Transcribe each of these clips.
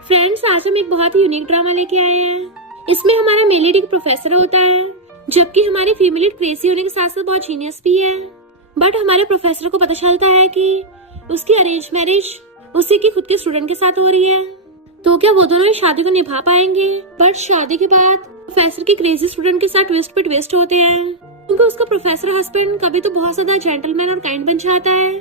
Friends, आज हम एक बहुत ही यूनिक ड्रामा लेके आए हैं। इसमें हमारा मेल लीड एक प्रोफेसर होता है, जबकि हमारी फीमेल लीड क्रेजी होने के साथ साथ बहुत जीनियस भी है। बट हमारे प्रोफेसर को पता चलता है कि उसकी अरेंज मैरिज उसी के खुद के स्टूडेंट के साथ हो रही है। तो क्या वो दोनों इस शादी को निभा पाएंगे? बट शादी के बाद प्रोफेसर की क्रेजी स्टूडेंट के साथ ट्विस्ट पे ट्विस्ट होते हैं, क्योंकि उसका प्रोफेसर हस्बैंड कभी तो बहुत ज्यादा जेंटलमैन और काइंड बन जाता है,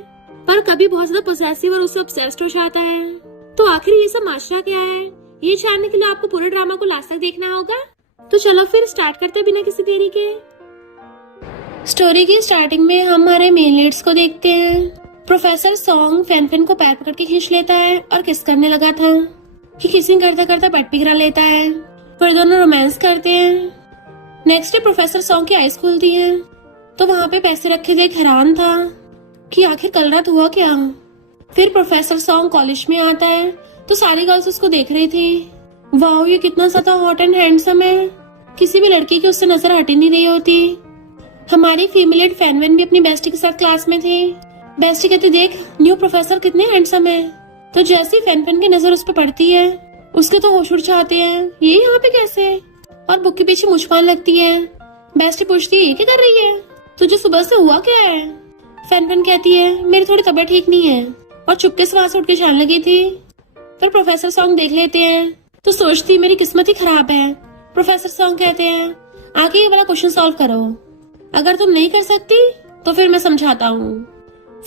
पर कभी बहुत ज्यादा पोसेसिव और उससे ऑब्सेस्ड हो जाता है। तो आखिर ये सब माजरा क्या है, ये जानने के लिए आपको पूरे ड्रामा को लास्ट तक देखना होगा। तो चलो फिर स्टार्ट करते हैं बिना किसी देरी के। स्टोरी की स्टार्टिंग में हम हमारे मेन लीड्स को देखते हैं। प्रोफेसर सॉन्ग फैन को पैर पकड़ के खींच लेता है और किस करने लगा था कि किसिंग करता करता पेट भी गिरा लेता है। फिर दोनों रोमांस करते हैं। नेक्स्ट डे प्रोफेसर सॉन्ग की आईज खुलती है तो वहाँ पे पैसे रखे देख हैरान था कि आखिर कल रात हुआ क्या। फिर प्रोफेसर सॉन्ग कॉलेज में आता है तो सारी गर्ल्स उसको देख रही थी। वाओ, ये कितना ज्यादा हॉट एंड हैंडसम है, किसी भी लड़की की उससे नजर हट ही नहीं रही होती। हमारी फीमेल फैनवेन भी अपनी बेस्टी के साथ क्लास में थी। बेस्टी कहती, देख न्यू प्रोफेसर कितने हैंडसम है। तो जैसी फैन की नजर उस पर पड़ती है उसके तो होश उड़ जाते हैं, ये यहाँ पे कैसे। और बुक के पीछे मुझपान लगती है। बेस्टी पूछती है, ये क्या कर रही है, तुझे सुबह से हुआ क्या है। फैन कहती है, मेरी थोड़ी तबीयत ठीक नहीं है, और चुपके से वहां से उठ के जाने लगी थी। फिर प्रोफेसर सॉन्ग देख लेते हैं तो सोचती मेरी किस्मत ही खराब है। प्रोफेसर सॉन्ग कहते हैं, आगे ये वाला क्वेश्चन सॉल्व करो, अगर तुम नहीं कर सकती तो फिर मैं समझाता हूँ।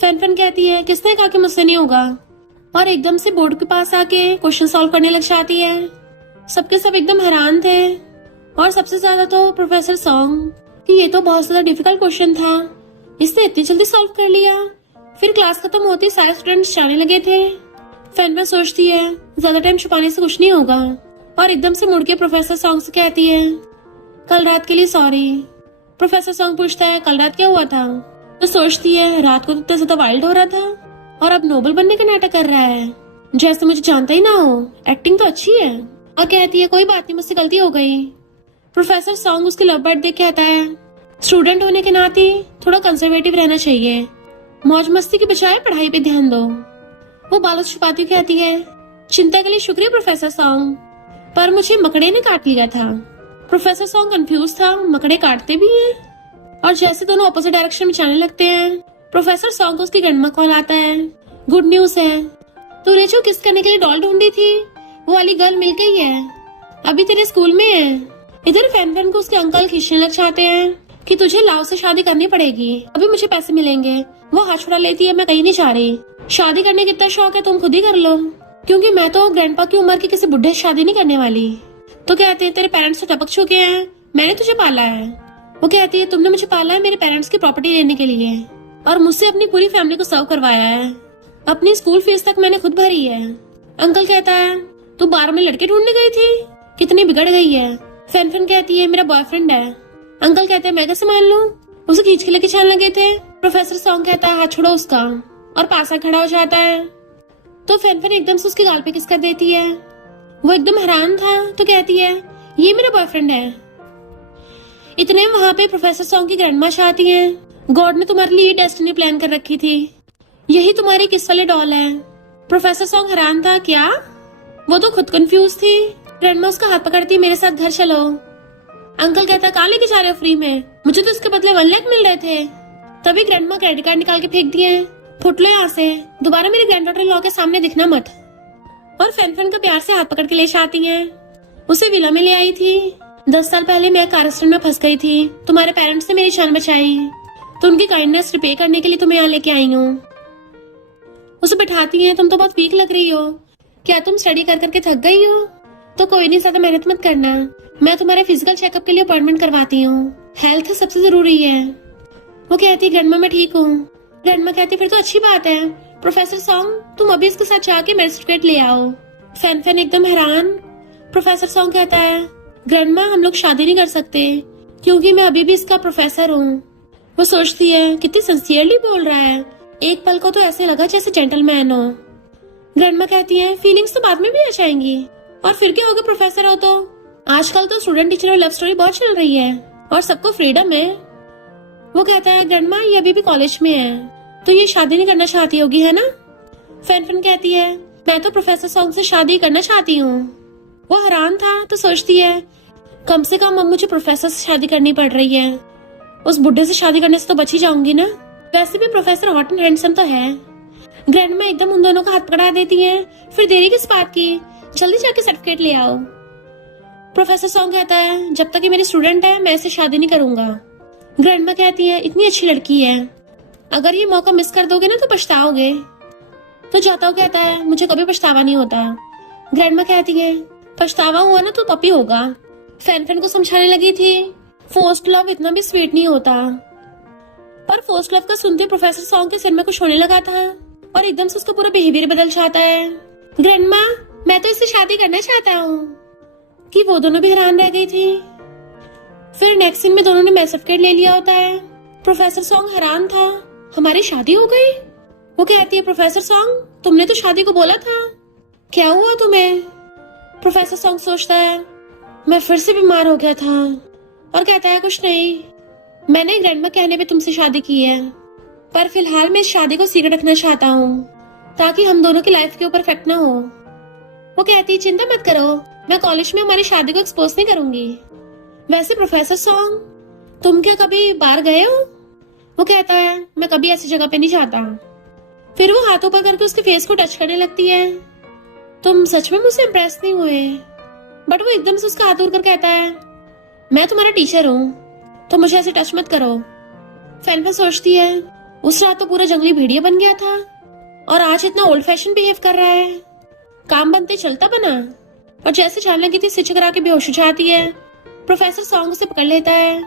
फैन कहती है, किसने कहा कि मुझसे नहीं होगा, और एकदम से बोर्ड के पास आके क्वेश्चन सॉल्व करने लग जाती है। सबके सब एकदम हैरान थे, और सबसे ज्यादा तो प्रोफेसर सॉन्ग कि ये तो बहुत ज्यादा डिफिकल्ट क्वेश्चन था, इसने इतनी जल्दी सॉल्व कर लिया। फिर क्लास खत्म होती सारे स्टूडेंट्स जाने लगे थे। फैन सोचती है ज्यादा टाइम छुपाने से कुछ नहीं होगा, और एकदम से मुड़ के प्रोफेसर सॉन्ग से कहती है, कल रात के लिए सॉरी। प्रोफेसर सॉन्ग पूछता है, कल रात क्या हुआ था। तो सोचती है रात को तो इतना ज्यादा वाइल्ड हो रहा था, और अब नोबल बनने का नाटक कर रहा है, जैसे मुझे जानता ही ना हो। एक्टिंग तो अच्छी है। और कहती है, कोई बात नहीं, मुझसे गलती हो गई। प्रोफेसर सॉन्ग उसके लव बर्ड देख कहता है, स्टूडेंट होने के नाते थोड़ा कंजर्वेटिव रहना चाहिए, मौज मस्ती के बजाय पढ़ाई पे ध्यान दो। वो बालों छुपाती कहती है, चिंता के लिए शुक्रिया प्रोफेसर सॉन्ग, पर मुझे मकड़े ने काट लिया था। प्रोफेसर सॉन्ग कंफ्यूज था, मकड़े काटते भी हैं। और जैसे दोनों अपोजिट डायरेक्शन में जाने लगते हैं, प्रोफेसर सॉन्ग को उसकी ग्रैंडमा कॉल आता है। गुड न्यूज है, तूने जो किस करने के लिए डॉल ढूंढी थी वो वाली गर्ल मिल गई है, अभी तेरे स्कूल में है। इधर फैन को उसके अंकल खींचने लग जाते हैं कि तुझे लाव से शादी करनी पड़ेगी, अभी मुझे पैसे मिलेंगे। वो हाथ छुड़ा लेती है, मैं कहीं नहीं जा रही, शादी करने का इतना शौक है तुम खुद ही कर लो, क्योंकि मैं तो ग्रैंडपा की उम्र की किसी बुढ़े से शादी नहीं करने वाली। तो कहते हैं, तेरे पेरेंट्स तो टपक चुके हैं, मैंने तुझे पाला है। वो कहती है, तुमने मुझे पाला है मेरे पेरेंट्स की प्रॉपर्टी लेने के लिए, और मुझसे अपनी पूरी फैमिली को सर्व करवाया है, अपनी स्कूल फीस तक मैंने खुद भरी है। अंकल कहता है, तू बार में लड़के ढूंढने गई थी, कितनी बिगड़ गई है। फैन कहती है, मेरा बॉयफ्रेंड है। अंकल कहते हैं, मैं कैसे मान लूं, उसे खींच के लेके चलने लगे थे। प्रोफेसर सॉन्ग कहता है, हाथ छोड़ो उसका, और पास खड़ा हो जाता है। तो फैन एकदम से उसके गाल पे किस कर देती है। वो एकदम हैरान था तो कहती है, ये मेरा बॉयफ्रेंड है। इतने में वहाँ पे प्रोफेसर सॉन्ग की ग्रैंडमा आती है। गॉड ने तुम्हारे लिए डेस्टिनी प्लान कर रखी थी, यही तुम्हारी किस वाले डॉल है। प्रोफेसर सॉन्ग हैरान था, क्या? वो तो खुद कंफ्यूज थी। ग्रैंडमा उसका हाथ पकड़ती, मेरे साथ घर चलो। अंकल कहता, कहाँ लेके जा रहे हो फ्री में, मुझे तो इसके बदले 1 लाख मिल रहे थे। तभी ग्रैंडमा क्रेडिट कार्ड निकाल के फेंक दिए, फुट लो यहाँ से, दोबारा मेरे ग्रैंडडॉटर लॉ के सामने दिखना मत। और फैन का प्यार से हाथ पकड़ के ले जाती है। उसे विला में ले आई थी। 10 साल पहले मैं कार एक्सीडेंट में फंस गई थी, तुम्हारे पेरेंट्स ने मेरी जान बचाई, तो उनकी काइंडनेस रिपे करने के लिए तुम्हें यहाँ लेके आई हूँ। उसे बैठाती है, तुम तो बहुत वीक लग रही हो, क्या तुम स्टडी कर करके थक गई हो? तो कोई नहीं, ज्यादा मेहनत मत करना, मैं तुम्हारे फिजिकल चेकअप के लिए अपॉइंटमेंट करवाती हूँ, हेल्थ सबसे जरूरी है। वो कहती है, ग्रैंडमा मैं ठीक हूँ। ग्रैंडमा कहती, फिर तो अच्छी बात है। प्रोफेसर सॉन्ग तुम अभी इसके साथ जाके मैरिज सर्टिफिकेट ले आओ। फैन एकदम हैरान। प्रोफेसर सॉन्ग कहता है, ग्रैंडमा हम लोग शादी नहीं कर सकते, क्योंकि मैं अभी भी इसका प्रोफेसर हूँ। वो सोचती है, कितनी सिंसियरली बोल रहा है, एक पल को तो ऐसे लगा जैसे जेंटलमैन हो। ग्रैंडमा कहती है, फीलिंग्स तो बाद में भी आ जाएंगी, और फिर क्या होगा प्रोफेसर हो तो। आजकल तो स्टूडेंट टीचर और लव स्टोरी बहुत चल रही है, और सबको फ्रीडम है। वो कहता है, ग्रैंडमा ये अभी भी कॉलेज में है, तो ये शादी नहीं करना चाहती होगी है ना। फैन कहती है, मैं तो प्रोफेसर सॉन्ग से शादी करना चाहती हूँ। वो हैरान था तो सोचती है कम से कम अब मुझे प्रोफेसर से शादी करनी पड़ रही है, उस बुड्ढे से शादी करने से तो बच ही जाऊंगी ना। वैसे भी प्रोफेसर हॉट एंड हैंडसम तो है। ग्रैंडमा एकदम उन दोनों का हाथ पकड़ा देती है। फिर देरी किस बात की, जल्दी जाके सर्टिफिकेट ले आओ। प्रोफेसर सॉन्ग कहता है जब तक ये मेरी स्टूडेंट है मैं इससे शादी नहीं करूंगा। ग्रैंडमा कहती है इतनी अच्छी लड़की है, अगर ये मौका मिस कर दोगे ना तो पछताओगे। तो जाताओ कहता है मुझे कभी पछतावा नहीं होता। ग्रैंडमा कहती है पछतावा हुआ ना तो पपी होगा। फैन को समझाने लगी थी फोर्स्ड लव इतना भी स्वीट नहीं होता, पर फोर्स्ड लव का सुनते प्रोफेसर सॉन्ग के सिर में कुछ होने लगा था और एकदम से उसका पूरा बिहेवियर बदल जाता है। ग्रैंडमा मैं तो इससे शादी करना चाहता हूँ। कि वो दोनों भी हैरान रह गई थी। फिर नेक्स्ट सीन में दोनों ने मैथ सर्टिफिकेट ले लिया होता है। प्रोफेसर सॉन्ग हैरान था, हमारी शादी हो गई। वो कहती है प्रोफेसर सॉन्ग तुमने तो शादी को बोला था, क्या हुआ तुम्हें? प्रोफेसर सॉन्ग सोचता है मैं फिर से बीमार हो गया था और कहता है कुछ नहीं, मैंने ग्रैंडमा कहने पे तुमसे शादी की है, पर फिलहाल मैं इस शादी को सीक्रेट रखना चाहता हूँ ताकि हम दोनों की लाइफ के ऊपर इफेक्ट ना हो। वो कहती है चिंता मत करो, मैं कॉलेज में हमारी शादी को एक्सपोज नहीं करूंगी। वैसे प्रोफेसर सॉन्ग तुम क्या कभी बाहर गए हो? वो कहता है मैं कभी ऐसी जगह पे नहीं जाता। फिर वो हाथों पर करके उसके फेस को टच करने लगती है। तुम सच में मुझसे इम्प्रेस नहीं हुए? बट वो एकदम से उसका हाथ उड़कर कहता है मैं तुम्हारा टीचर हूँ तो मुझे ऐसे टच मत करो। फैन सोचती है उस रात तो पूरा जंगली भेड़िया बन गया था और आज इतना ओल्ड फैशन बिहेव कर रहा है, काम बनते चलता बना। और जैसे जाने लगी थी सिच करा के बेहोश हो जाती है। प्रोफेसर सॉन्ग उसे पकड़ लेता है।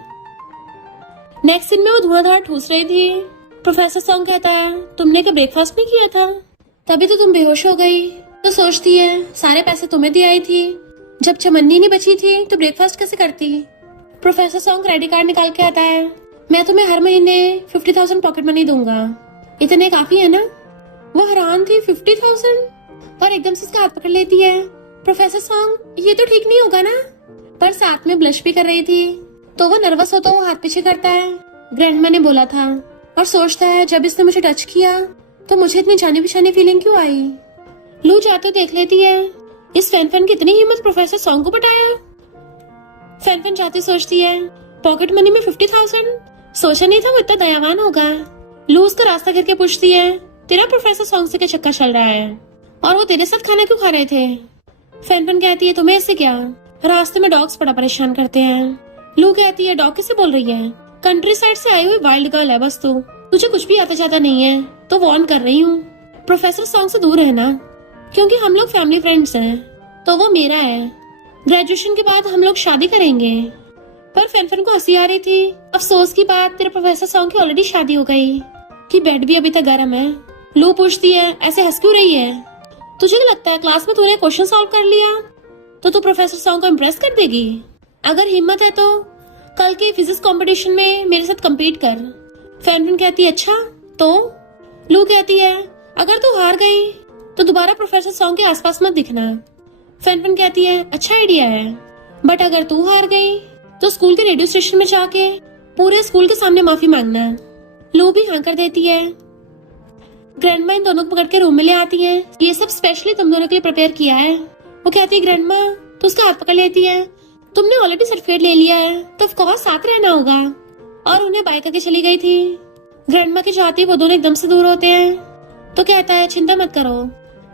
नेक्स्ट सीन में वो धुआंधार ठूस रही थी। प्रोफेसर सॉन्ग कहता है तुमने क्या ब्रेकफास्ट नहीं किया था, तभी तो तुम बेहोश हो गई। तो सोचती है सारे पैसे तुम्हें दे आई थी, जब चमन्नी नहीं बची थी तो ब्रेकफास्ट कैसे करती। प्रोफेसर सॉन्ग क्रेडिट कार्ड निकाल के आता है मैं तुम्हें हर महीने 50,000 पॉकेट मनी दूंगा, इतने काफी है ना? वो हैरान थी 50,000 और एकदम से उसका हाथ पकड़ लेती है। प्रोफेसर सॉन्ग ये तो ठीक नहीं होगा ना, पर साथ में ब्लश भी कर रही थी तो वो नर्वस होता वो हाथ पीछे करता है। ग्रैंडमा ने बोला था और सोचता है जब इसने मुझे टच किया तो मुझे इतनी जानी पहचानी फीलिंग क्यों आई। लू जाते देख लेती है इस फैन की इतनी हिम्मत प्रोफेसर सॉन्ग को पटाया। फैन जाते सोचती है पॉकेट मनी में 50,000, सोचा नहीं था वो इतना दयावान होगा। लू उसका रास्ता घेर के पूछती है तेरा प्रोफेसर सॉन्ग से क्या चक्कर चल रहा है और वो तेरे साथ खाना क्यों खा रहे थे? फैन कहती है तुम्हें इससे क्या, रास्ते में डॉग्स बड़ा परेशान करते हैं। लू कहती है डॉग किसे बोल रही है, कंट्री साइड से आई हुई वाइल्ड गर्ल है बस, तू तुझे कुछ भी आता जाता नहीं है तो वार्न कर रही हूँ प्रोफेसर सॉन्ग से दूर रहना, क्योंकि हम लोग फैमिली फ्रेंड्स हैं तो वो मेरा है। ग्रेजुएशन के बाद हम लोग शादी करेंगे। पर फैन को हंसी आ रही थी। अफसोस की बात तेरे प्रोफेसर सॉन्ग की ऑलरेडी शादी हो गई कि बेड भी अभी तक गर्म है। लू पूछती है ऐसे हंस क्यों रही है, तुझे क्या लगता है क्लास में तूने क्वेश्चन सॉल्व कर लिया तो तू प्रोफेसर सॉन्ग को इम्प्रेस कर देगी? अगर हिम्मत है तो कल के फिजिक्स कंपटीशन में मेरे साथ compete कर। फैन कहती है अच्छा तो? लू कहती है अगर तू हार गई तो दोबारा प्रोफेसर सॉन्ग के आसपास मत दिखना। फैन कहती है अच्छा आइडिया है, बट अगर तू हार गई तो स्कूल के रेडियो स्टेशन में जाके पूरे स्कूल के सामने माफी मांगना। लू भी हाँ कर देती है। ग्रैंडमा इन दोनों को पकड़ के रूम में ले आती है, ये सब स्पेशली तुम दोनों के लिए प्रिपेयर किया है। वो कहती है ग्रैंडमा, तो उसका हाथ पकड़ लेती है तुमने ऑलरेडी सर्टिफिकेट ले लिया है तो ऑफ कोर्स साथ रहना होगा, और उन्हें बाय करके चली गई थी। ग्रैंडमा के जाते वो दोनों एकदम से दूर होते हैं तो कहता है चिंता मत करो,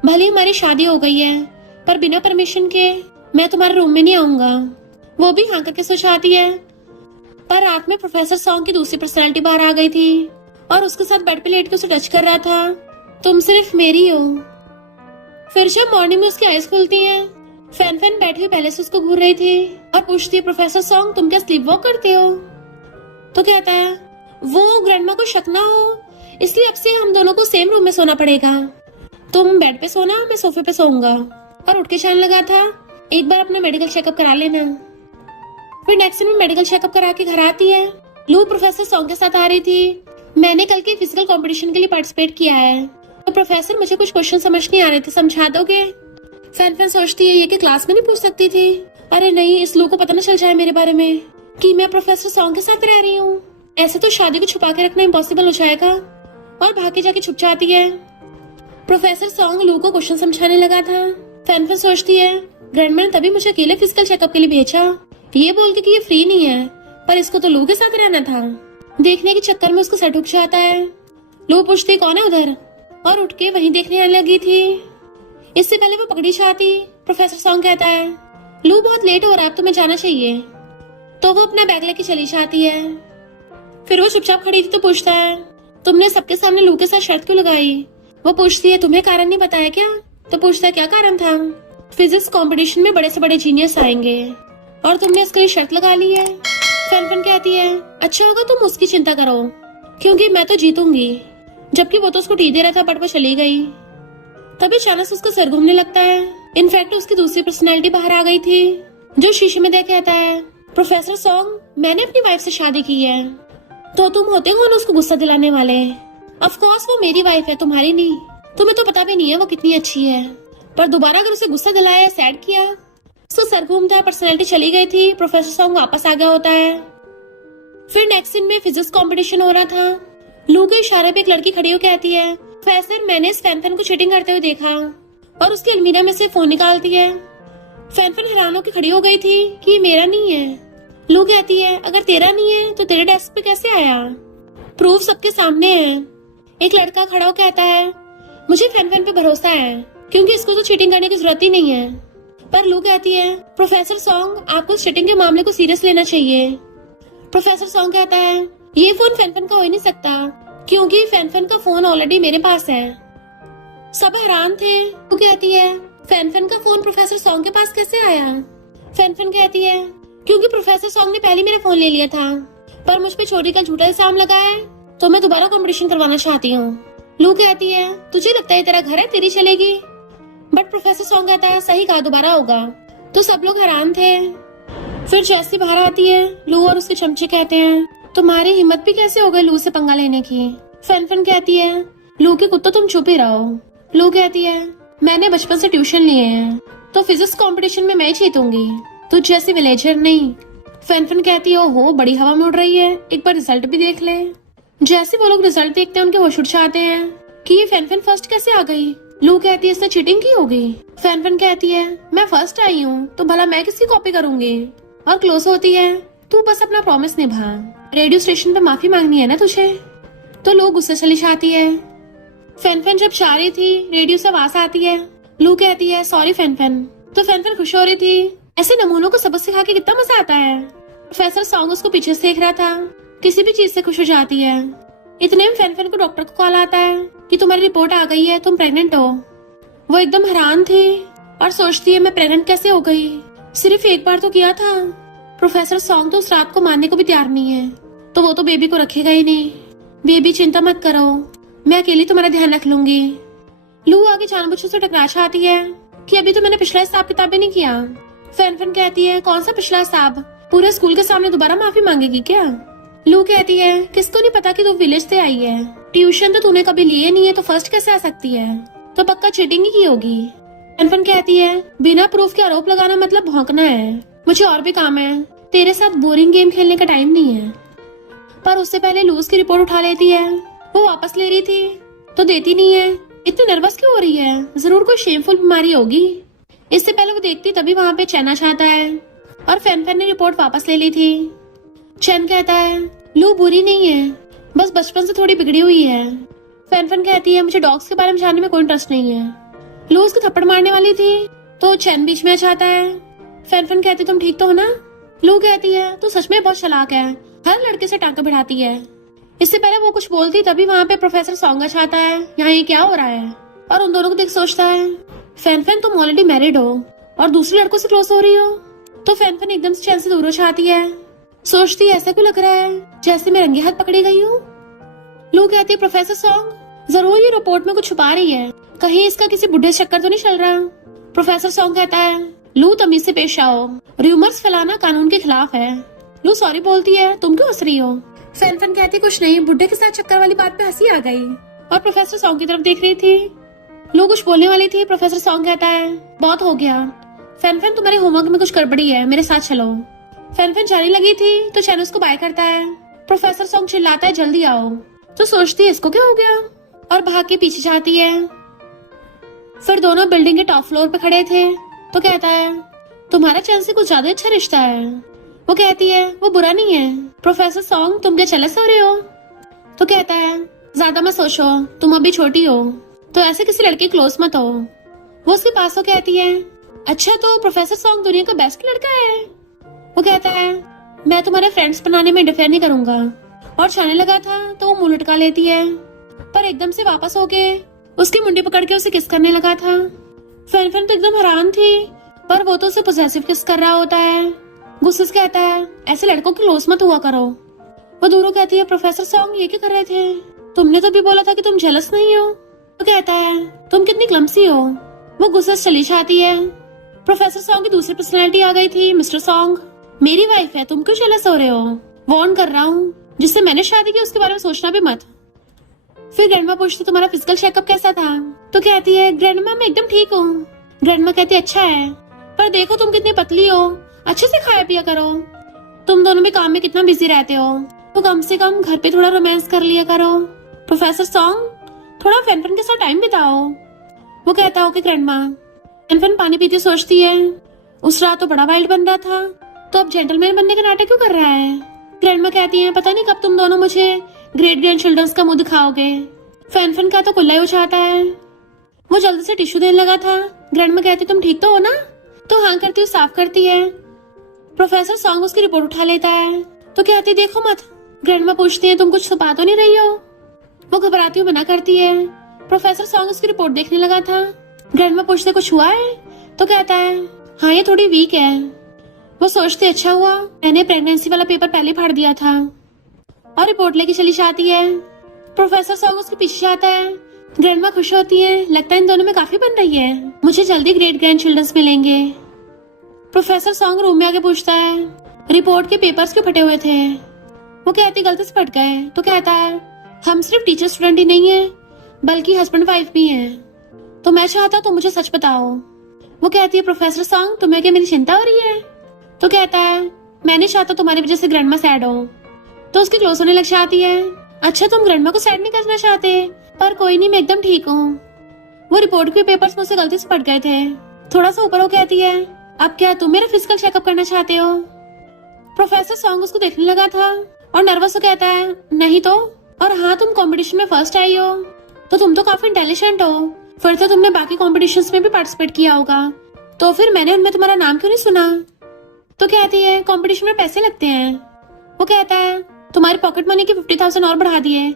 भले हमारी शादी हो गई है पर बिना परमिशन के मैं तुम्हारे रूम में नहीं आऊंगा। वो भी हाँ करके सोचाती है। पर रात में प्रोफेसर सॉन्ग की दूसरी पर्सनालिटी बाहर आ गई थी और उसके साथ बेड पे लेट के उसे टच कर रहा था, तुम सिर्फ मेरी हो। फिर जब मॉर्निंग में उसकी आईज खुलती हैं, फैन बैठी हुई पहले से उसको घूर रही थी और पूछती है प्रोफेसर सॉन्ग तुम क्या स्लीप वॉक करते हो? तो कहता है वो ग्रैंडमा को शक ना हो इसलिए अब से हम दोनों को सेम रूम में सोना पड़ेगा, तुम बेड पे सोना मैं सोफे पे सोऊंगा। और उठ के जाने लगा था एक बार अपना मेडिकल चेकअप करा लेना। फिर नेक्स्ट में मेडिकल चेकअप करा के घर आती है। लू प्रोफेसर सॉन्ग के साथ आ रही थी। मैंने कल के फिजिकल कंपटीशन के लिए पार्टिसिपेट किया है तो प्रोफेसर मुझे कुछ क्वेश्चन समझ नहीं आ रहे थे, समझा दोगे? फैन सोचती है ये कि क्लास में नहीं पूछ सकती थी। अरे नहीं, इस लू को पता न चल जाए मेरे बारे में कि मैं प्रोफेसर सॉन्ग के साथ रह रही हूँ, ऐसे तो शादी को छुपा के रखना इम्पॉसिबल हो जाएगा। और भाग के जाके छुप जाती है। प्रोफेसर सॉन्ग लू को क्वेश्चन समझाने लगा था। फैनफन सोचती है ग्रैंडमा ने तभी मुझे अकेले फिजिकल चेकअप के लिए भेजा, ये बोल के कि ये फ्री नहीं है, पर इसको तो लू के साथ रहना था। देखने के चक्कर में उसको सर उठ जाता है। लू पूछती कौन है उधर, और उठ के वहीं देखने आने लगी थी। इससे पहले वो पकड़ी जाती, प्रोफेसर सॉन्ग कहता है लू बहुत लेट हो रहा है, अब तुम्हें जाना चाहिए। तो वो अपना बैग लेके चली जाती है। फिर वो चुपचाप खड़ी थी तो पूछता है तुमने सबके सामने लू के साथ शर्त क्यों लगाई। वो पूछती है तुम्हें कारण नहीं बताया क्या। तो पूछता है क्या कारण था। फिजिक्स कंपटीशन में बड़े से बड़े जीनियस आएंगे और तुमने इसके लिए शर्त लगा ली है। फैनफन कहती है अच्छा होगा तुम उसकी चिंता करो, क्योंकि मैं तो जीतूंगी। जबकि वो तो उसको टी दे रहा था, बट वो चली गई। तभी अचानक से उसका सर घूमने लगता है। इनफैक्ट उसकी दूसरी पर्सनैलिटी बाहर आ गई थी, जो शीशे में देख कहता है प्रोफेसर सॉन्ग मैंने अपनी वाइफ से शादी की है, तो तुम होते कौन उसको गुस्सा दिलाने वाले। ऑफ कोर्स वो मेरी वाइफ है, तुम्हारी नहीं। तुम्हें तो पता भी नहीं है वो कितनी अच्छी है, पर दोबारा अगर उसे गुस्सा दिलाया, सैड किया। उसका सर घूमता है, पर्सनैलिटी चली गई थी। प्रोफेसर सॉन्ग वापस आ गया होता है। फिर नेक्स्ट सीन में फिजिक्स कंपटीशन हो रहा था। लू के इशारे पे एक लड़की खड़ी होकर कहती है प्रोफेसर मैंने इस फैनफन को चीटिंग करते हुए देखा, और उसकी अलमीरा में से फोन निकालती है। फैनफन हैरान होकर खड़ी हो गई थी कि मेरा नहीं है। लू कहती है अगर तेरा नहीं है तो तेरे डेस्क पे कैसे आया, प्रूफ सबके सामने है। एक लड़का खड़ा हो कहता है मुझे फैनफन पे भरोसा है, क्योंकि इसको तो चीटिंग करने की जरूरत ही नहीं है। पर लू कहती है प्रोफेसर सॉन्ग आपको चीटिंग के मामले को सीरियस लेना चाहिए। प्रोफेसर सॉन्ग कहता है ये फोन फैनफन का हो ही नहीं सकता, क्योंकि फैनफन का फोन ऑलरेडी मेरे पास है। सब हैरान थे। लू कहती है फैनफन का फोन प्रोफेसर सॉन्ग के पास कैसे आया। फैनफन कहती है क्योंकि प्रोफेसर सॉन्ग ने पहले मेरा फोन ले लिया था, पर मुझ पे चोरी का झूठा इल्जाम लगा है, तो मैं दोबारा कंपटीशन करवाना चाहती हूँ। लू कहती है तुझे लगता है तेरा घर है, तेरी चलेगी। बट प्रोफेसर सॉन्ग कहता है सही कहा, दोबारा होगा। तो सब लोग हैरान थे। फिर जैसी बाहर आती है, लू और उसके चमचे कहते हैं तुम्हारी हिम्मत भी कैसे हो गई लू से पंगा लेने की। फैनफन कहती है लू के कुत्ता तुम चुप ही रहो। लू कहती है मैंने बचपन से ट्यूशन लिए हैं, तो फिजिक्स कंपटीशन में मैं जीतूंगी, तुझ जैसी विलेजर नहीं। फैनफन कहती है ओहो बड़ी हवा में उड़ रही है, एक बार रिजल्ट भी देख ले। जैसे वो लोग रिजल्ट देखते हैं उनके होश उड़ जाते हैं कि ये फैनफन फर्स्ट कैसे आ गई। लू कहती है इसने चीटिंग की होगी। फैनफन कहती है मैं फर्स्ट आई हूँ तो भला मैं किसकी कॉपी करूंगी। और क्लोज होती है तू बस अपना प्रॉमिस निभा, रेडियो स्टेशन पे माफी मांगनी है ना तुझे। तो लू गुस्से चली जाती है। फैनफन जब जा रही थी, रेडियो से आवाज आती है। लू कहती है सॉरी फैनफन। तो फैनफन खुश हो रही थी, ऐसे नमूनों को सबक सिखा के कितना मजा आता है। प्रोफेसर सॉन्ग उसको पीछे से देख रहा था, किसी भी चीज से खुश हो जाती है। इतने में फैनफन को डॉक्टर को कॉल आता है कि तुम्हारी रिपोर्ट आ गई है, तुम प्रेग्नेंट हो। वो एकदम हैरान थी और सोचती है मैं प्रेग्नेंट कैसे हो गई, सिर्फ एक बार तो किया था। प्रोफेसर सॉन्ग तो उस रात को मानने को भी तैयार नहीं है, तो वो तो बेबी को रखेगा ही नहीं। बेबी चिंता मत करो, मैं अकेली तुम्हारा ध्यान रख लूंगी। लू आगे जानबूझ से टकरा जाती है कि अभी तो मैंने पिछला हिसाब किताब भी नहीं किया। फैनफन कहती है कौन सा पिछला हिसाब, पूरे स्कूल के सामने दोबारा माफी मांगेगी क्या। लू कहती है किसको नहीं पता कि तू विलेज से आई है, ट्यूशन तो तूने कभी लिए नहीं है, तो फर्स्ट कैसे आ सकती है, तो पक्का चीटिंग ही की होगी। फैनफन कहती है बिना प्रूफ के आरोप लगाना मतलब भौंकना है, मुझे और भी काम है, तेरे साथ बोरिंग गेम खेलने का टाइम नहीं है। पर उससे पहले लूज की रिपोर्ट उठा लेती है। वो वापस ले रही थी तो देती नहीं है। इतनी नर्वस क्यों हो रही है, जरूर कोई शेमफुल बीमारी होगी। इससे पहले वो देखती तभी वहाँ पे चैन आ जाता है और फैनफन ने रिपोर्ट वापस ले ली थी। चैन कहता है लू बुरी नहीं है, बस बचपन से थोड़ी बिगड़ी हुई है। फैनफन कहती है मुझे डॉग्स के बारे में जानने में कोई इंटरेस्ट नहीं है। लू उसको थप्पड़ मारने वाली थी तो चैन बीच में आ जाता है। फैनफन कहती तुम ठीक तो हो ना। लू कहती है तू सच में बहुत चालाक है, हर लड़के से टांका भिड़ाती है। इससे पहले वो कुछ बोलती तभी वहाँ पे प्रोफेसर सॉन्ग आ जाता है, यहाँ ये क्या हो रहा है। और उन दोनों को देख सोचता है फैनफन तुम ऑलरेडी मैरिड हो और दूसरे लड़कों से क्लोज हो रही हो। तो फैनफन एकदम से चैन से दूर हो जाती है। सोचती है ऐसा क्यों लग रहा है जैसे मैं रंगे हाथ पकड़ी गई हूँ। लू कहती है प्रोफेसर सॉन्ग जरूर ये रिपोर्ट में कुछ छुपा रही है, कहीं इसका किसी बुढ़े से चक्कर तो नहीं चल रहा। प्रोफेसर सॉन्ग कहता है लू तमीज से पेश आओ, रूमर्स फैलाना कानून के खिलाफ है। लू सॉरी बोलती है तुम क्यों हंस रही हो। फैनफन कहती कुछ नहीं, बुढ़े के साथ चक्कर वाली बात पे हंसी आ गई और प्रोफेसर सॉन्ग की तरफ देख रही थी। लू कुछ बोलने वाली थी, प्रोफेसर सॉन्ग कहता है बहुत हो गया फैनफन, तुम्हारे होमवर्क में कुछ गड़बड़ी है, मेरे साथ चलो। फैनफन जाने लगी थी तो चैन उसको बाय करता है। प्रोफेसर सॉन्ग चिल्लाता है जल्दी आओ। तो सोचती है इसको क्या हो गया और भाग के पीछे जाती है। फिर दोनों बिल्डिंग के टॉप फ्लोर पे खड़े थे। तो कहता है तुम्हारा चैन से कुछ ज्यादा अच्छा रिश्ता है। वो कहती है वो बुरा नहीं है। प्रोफेसर सॉन्ग तुम क्या जेलस हो रहे हो? तो कहता है ज्यादा मत सोचो, तुम अभी छोटी हो तो ऐसे किसी लड़के क्लोज मत हो। वो उसके पास तो कहती है अच्छा तो प्रोफेसर सॉन्ग दुनिया का बेस्ट लड़का है। वो कहता है मैं तुम्हारे फ्रेंड्स बनाने में इंटरफेयर नहीं करूंगा। और छाने लगा था तो वो मुंह लटका लेती है, पर एकदम से वापस होके उसकी मुंडी पकड़ के उसे किस करने लगा था। फैन तो एकदम हैरान थी, पर वो तो उसे पोसेसिव किस कर रहा होता है। गुस्से से कहता है ऐसे लड़कों की क्लोज मत हुआ करो। वो दूरों कहती है प्रोफेसर सॉन्ग ये क्या कर रहे थे? तुमने तो भी बोला था कि तुम जेलस नहीं हो। तो कहता है तुम कितनी क्लमसी हो। वो गुस्से से चली जाती है। प्रोफेसर सॉन्ग की दूसरी पर्सनालिटी आ गई थी, मिस्टर सॉन्ग। मेरी वाइफ है, तुम क्यों जेलस हो रहे हो? वार्न कर रहा हूँ, जिससे मैंने शादी की उसके बारे में सोचना भी मत। फिर ग्रैंडमा पूछती तुम्हारा फिजिकल चेकअप कैसा था? तो कहती है ग्रैंडमा मैं एकदम ठीक हूँ। ग्रैंडमा कहती है अच्छा है, पर देखो तुम कितनी पतली हो, अच्छे से खाया पिया करो। तुम दोनों भी काम में कितना बिजी रहते हो, तो कम से कम घर पे थोड़ा रोमांस कर लिया करो। प्रोफेसर सॉन्ग थोड़ा फैन के साथ टाइम बिताओ। वो कहता हो कि ग्रैंडमा। फैन पानी पीती सोचती है उस रात तो बड़ा वाइल्ड बन रहा था, तो अब जेंटलमैन बनने का नाटक क्यों कर रहा है? ग्रैंडमा कहती है पता नहीं कब तुम दोनों मुझे ग्रेट ग्रैंड चिल्ड्रंस का मुंह दिखाओगे। फैन का तो कुल्ला ही उछाता है। वो जल्दी से टिश्यू देने लगा था। ग्रैंडमा कहती तुम ठीक तो हो ना? तो हाँ करती हूँ, साफ करती है। प्रोफेसर सॉन्ग उसकी रिपोर्ट उठा लेता है। तो कहती देखो मत। ग्रैंडमा पूछती है तुम कुछ छुपा तो नहीं रही हो? वो घबराती हुई मना करती है। प्रोफेसर सॉन्ग उसकी रिपोर्ट देखने लगा था। ग्रैंडमा पूछते कुछ हुआ है? तो कहता है हाँ ये थोड़ी वीक है। वो सोचते अच्छा हुआ मैंने प्रेगनेंसी वाला पेपर पहले फाड़ दिया था। और रिपोर्ट लेके चली जाती है। प्रोफेसर सॉन्ग उसके पीछे आता है। ग्रैंडमा खुश होती है, लगता है इन दोनों में काफी बन रही है, मुझे जल्दी ग्रेट ग्रैंड चिल्ड्रंस मिलेंगे। प्रोफेसर सॉन्ग रूम में आके पूछता है रिपोर्ट के पेपर्स क्यों फटे हुए थे? वो कहती गलती से फट गए। तो कहता है हम सिर्फ टीचर स्टूडेंट ही नहीं है, बल्कि हस्बैंड वाइफ भी हैं, तो मैं चाहता हूँ तुम मुझे सच बताओ। वो कहती है प्रोफेसर सॉन्ग तुम्हें क्या मेरी चिंता हो रही है? तो कहता है मैं नहीं चाहता तुम्हारी वजह से ग्रैंडमा सैड हो। तो उसकी क्लोज होने लग जाती है। अच्छा तुम ग्रैंडमा को सैड नहीं करना चाहते, पर कोई नहीं मैं एकदम ठीक हूँ। वो रिपोर्ट के पेपर्स मुझसे गलती से फट गए थे। थोड़ा सा ऊपर वो कहती है अब क्या तुम मेरा फिजिकल चेकअप करना चाहते हो? प्रोफेसर सॉन्ग उसको देखने लगा था और नर्वस हो कहता है नहीं तो। और हाँ तुम कंपटीशन में फर्स्ट आई हो, तो तुम तो काफी इंटेलिजेंट हो, फिर तो तुमने बाकी कॉम्पिटिशन्स में भी पार्टिसिपेट किया होगा, तो फिर मैंने उनमें तुम्हारा नाम क्यों नहीं सुना? तो कहती है कंपटीशन में पैसे लगते हैं। वो कहता है तुम्हारी पॉकेट मनी की 50,000 और बढ़ा दिए।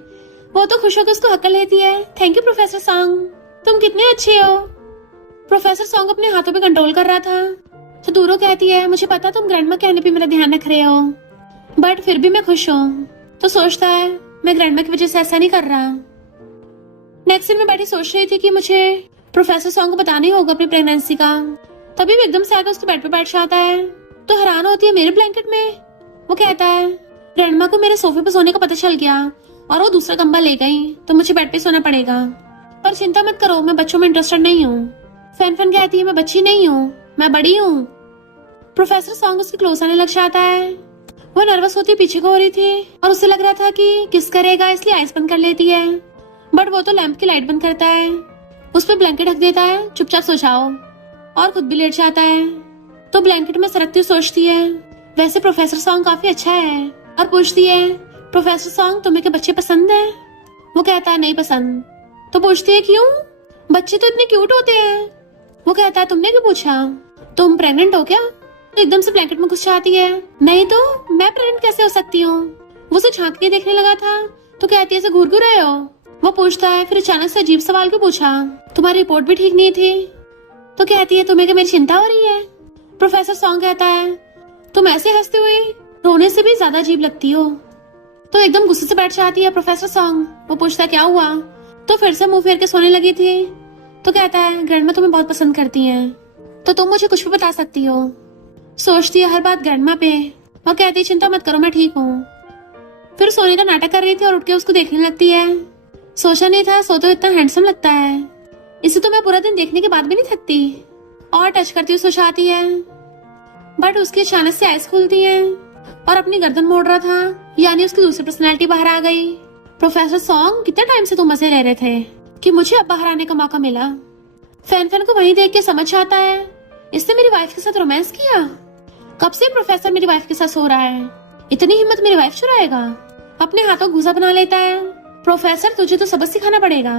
वो तो खुश होकर उसको हक्का लेती है। थैंक यू प्रोफेसर सॉन्ग, तुम कितने अच्छे हो। प्रोफेसर सॉन्ग अपने हाथों पे कंट्रोल कर रहा था। तो दूरों कहती है मुझे पता तुम ग्रैंडमा कहने पे मेरा ध्यान रख रहे हो, बट फिर भी मैं खुश हूँ। तो सोचता है मैं ग्रैंडमा की वजह से ऐसा नहीं कर रहा। नेक्स्ट दिन में बैठी सोच रही थी कि मुझे प्रोफेसर सॉन्ग को बताना ही होगा अपनी प्रेगनेंसी का। तभी वो एकदम से आकर उसके बेड पे बैठ जाता है। तो हैरान होती है मेरे ब्लैंकेट में। वो कहता है ग्रैंडमा को मेरे सोफे पे सोने का पता चल गया और वो दूसरा कंबल ले गई, तो मुझे बेड पे सोना पड़ेगा। पर चिंता मत करो, मैं बच्चों में इंटरेस्टेड नहीं हूँ। फैन कहती है मैं बच्ची नहीं हूँ, मैं बड़ी हूँ। प्रोफेसर सॉन्ग उसके क्लोज आने लग जाता है। वो नर्वस होती पीछे को हो रही थी और उसे लग रहा था कि किस करेगा, इसलिए आइस बंद कर लेती है। बट वो तो लैंप की लाइट बंद करता है, उस पर ब्लैंकेट ढक देता है, चुपचाप सो जाओ, और खुद भी लेट जाता है। तो ब्लैंकेट में सरकती सोचती है वैसे प्रोफेसर सॉन्ग काफी अच्छा है, और पूछती है प्रोफेसर सॉन्ग तुम्हें क्या बच्चे पसंद है? वो कहता है नहीं पसंद। तो पूछती है क्यों? बच्चे तो इतने क्यूट होते हैं। वो कहता है तुमने क्यों पूछा, तुम प्रेग्नेंट हो क्या? तो एकदम से ब्लैंकेट में घुस जाती है। नहीं तो मैं प्रेग्नेंट कैसे हो सकती हूँ? वो उसे झांक के देखने लगा था। तो कहती है ऐसे घूर रहे हो? वो पूछता है फिर अचानक से अजीब सवाल क्यों पूछा, तुम्हारी रिपोर्ट भी ठीक नहीं थी। तो कहती है तुम्हें क्या मेरी चिंता हो रही है? प्रोफेसर सॉन्ग कहता है तुम ऐसे हंसते हुए रोने से भी ज्यादा अजीब लगती हो। तो एकदम गुस्से से बैठ जाती है प्रोफेसर सॉन्ग। वो पूछता है क्या हुआ? तो फिर से मुंह फेर के सोने लगी थी। तो कहता है ग्रैंडमा तुम्हें बहुत पसंद करती है, तो तुम मुझे कुछ भी बता सकती हो। सोचती है हर बात ग्रैंडमा पे और कहती है चिंता मत करो मैं ठीक हूँ। फिर सोने का नाटक कर रही थी और उठ के उसको देखने लगती है। सोचा नहीं था सो तो इतना हैंडसम लगता है, इसे तो मैं पूरा दिन देखने के बाद भी नहीं थकती। और टच करती हुई सोचाती है, बट उसकी अचानक से आइज खुलती है और अपनी गर्दन मोड़ रहा था, यानी उसकी दूसरी पर्सनैलिटी बाहर आ गई। प्रोफेसर सॉन्ग कितने टाइम से तुम मजे ले रहे थे कि मुझे अब बाहर आने का मौका मिला। फैन फैन को वहीं देख के समझ आता है इसने मेरी वाइफ के साथ रोमांस किया। कब से प्रोफेसर मेरी वाइफ के साथ सो रहा है, इतनी हिम्मत मेरी वाइफ चुराएगा। अपने हाथों घूसा बना लेता है। प्रोफेसर तुझे तो सबक सिखाना पड़ेगा।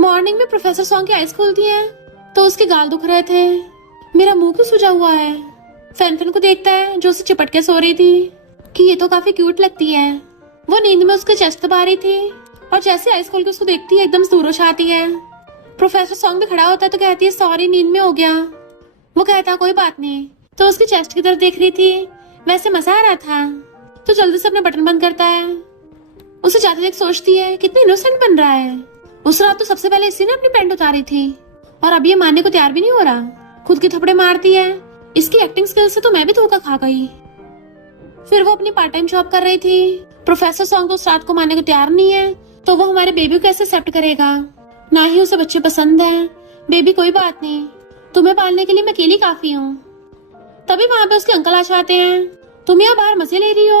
मॉर्निंग में प्रोफेसर सॉन्ग की आइज खोलती है तो उसके गाल दुख रहे थे। मेरा मुंह क्यों सूजा हुआ है। फैन फैन को देखता है जो उसे चिपट के सो रही थी कि ये तो काफी क्यूट लगती है। वो नींद में उसके चेस्ट दबा रही थी और जैसे आइज खोल के उसको देखती है एकदम से दूर हो जाती है। प्रोफेसर सॉन्ग भी खड़ा होता है तो कहती है सॉरी नींद में हो गया। वो कहता कोई बात नहीं। तो उसकी चेस्ट की तरफ देख रही थी, वैसे मजा आ रहा था तो जल्दी से अपना बटन बंद करता है। उसे जाते देख सोचती है कितनी इनोसेंट बन रहा है। उस रात तो सबसे पहले इसी ने अपनी पैंट उतारी थी और अब ये मानने को तैयार भी नहीं हो रहा। खुद के थपड़े मारती है। इसकी एक्टिंग स्किल से तो मैं भी धोखा खा गई। फिर वो अपनी पार्ट टाइम जॉब कर रही थी। प्रोफेसर सॉन्ग तो उस रात को मानने को तैयार नहीं है तो वो हमारे बेबी को कैसे एक्सेप्ट करेगा। ना ही उसे बच्चे पसंद हैं। बेबी कोई बात नहीं, तुम्हें पालने के लिए मैं अकेली काफी हूँ। तभी वहाँ पे उसके अंकल आ जाते हैं। तुम यहाँ बाहर मजे ले रही हो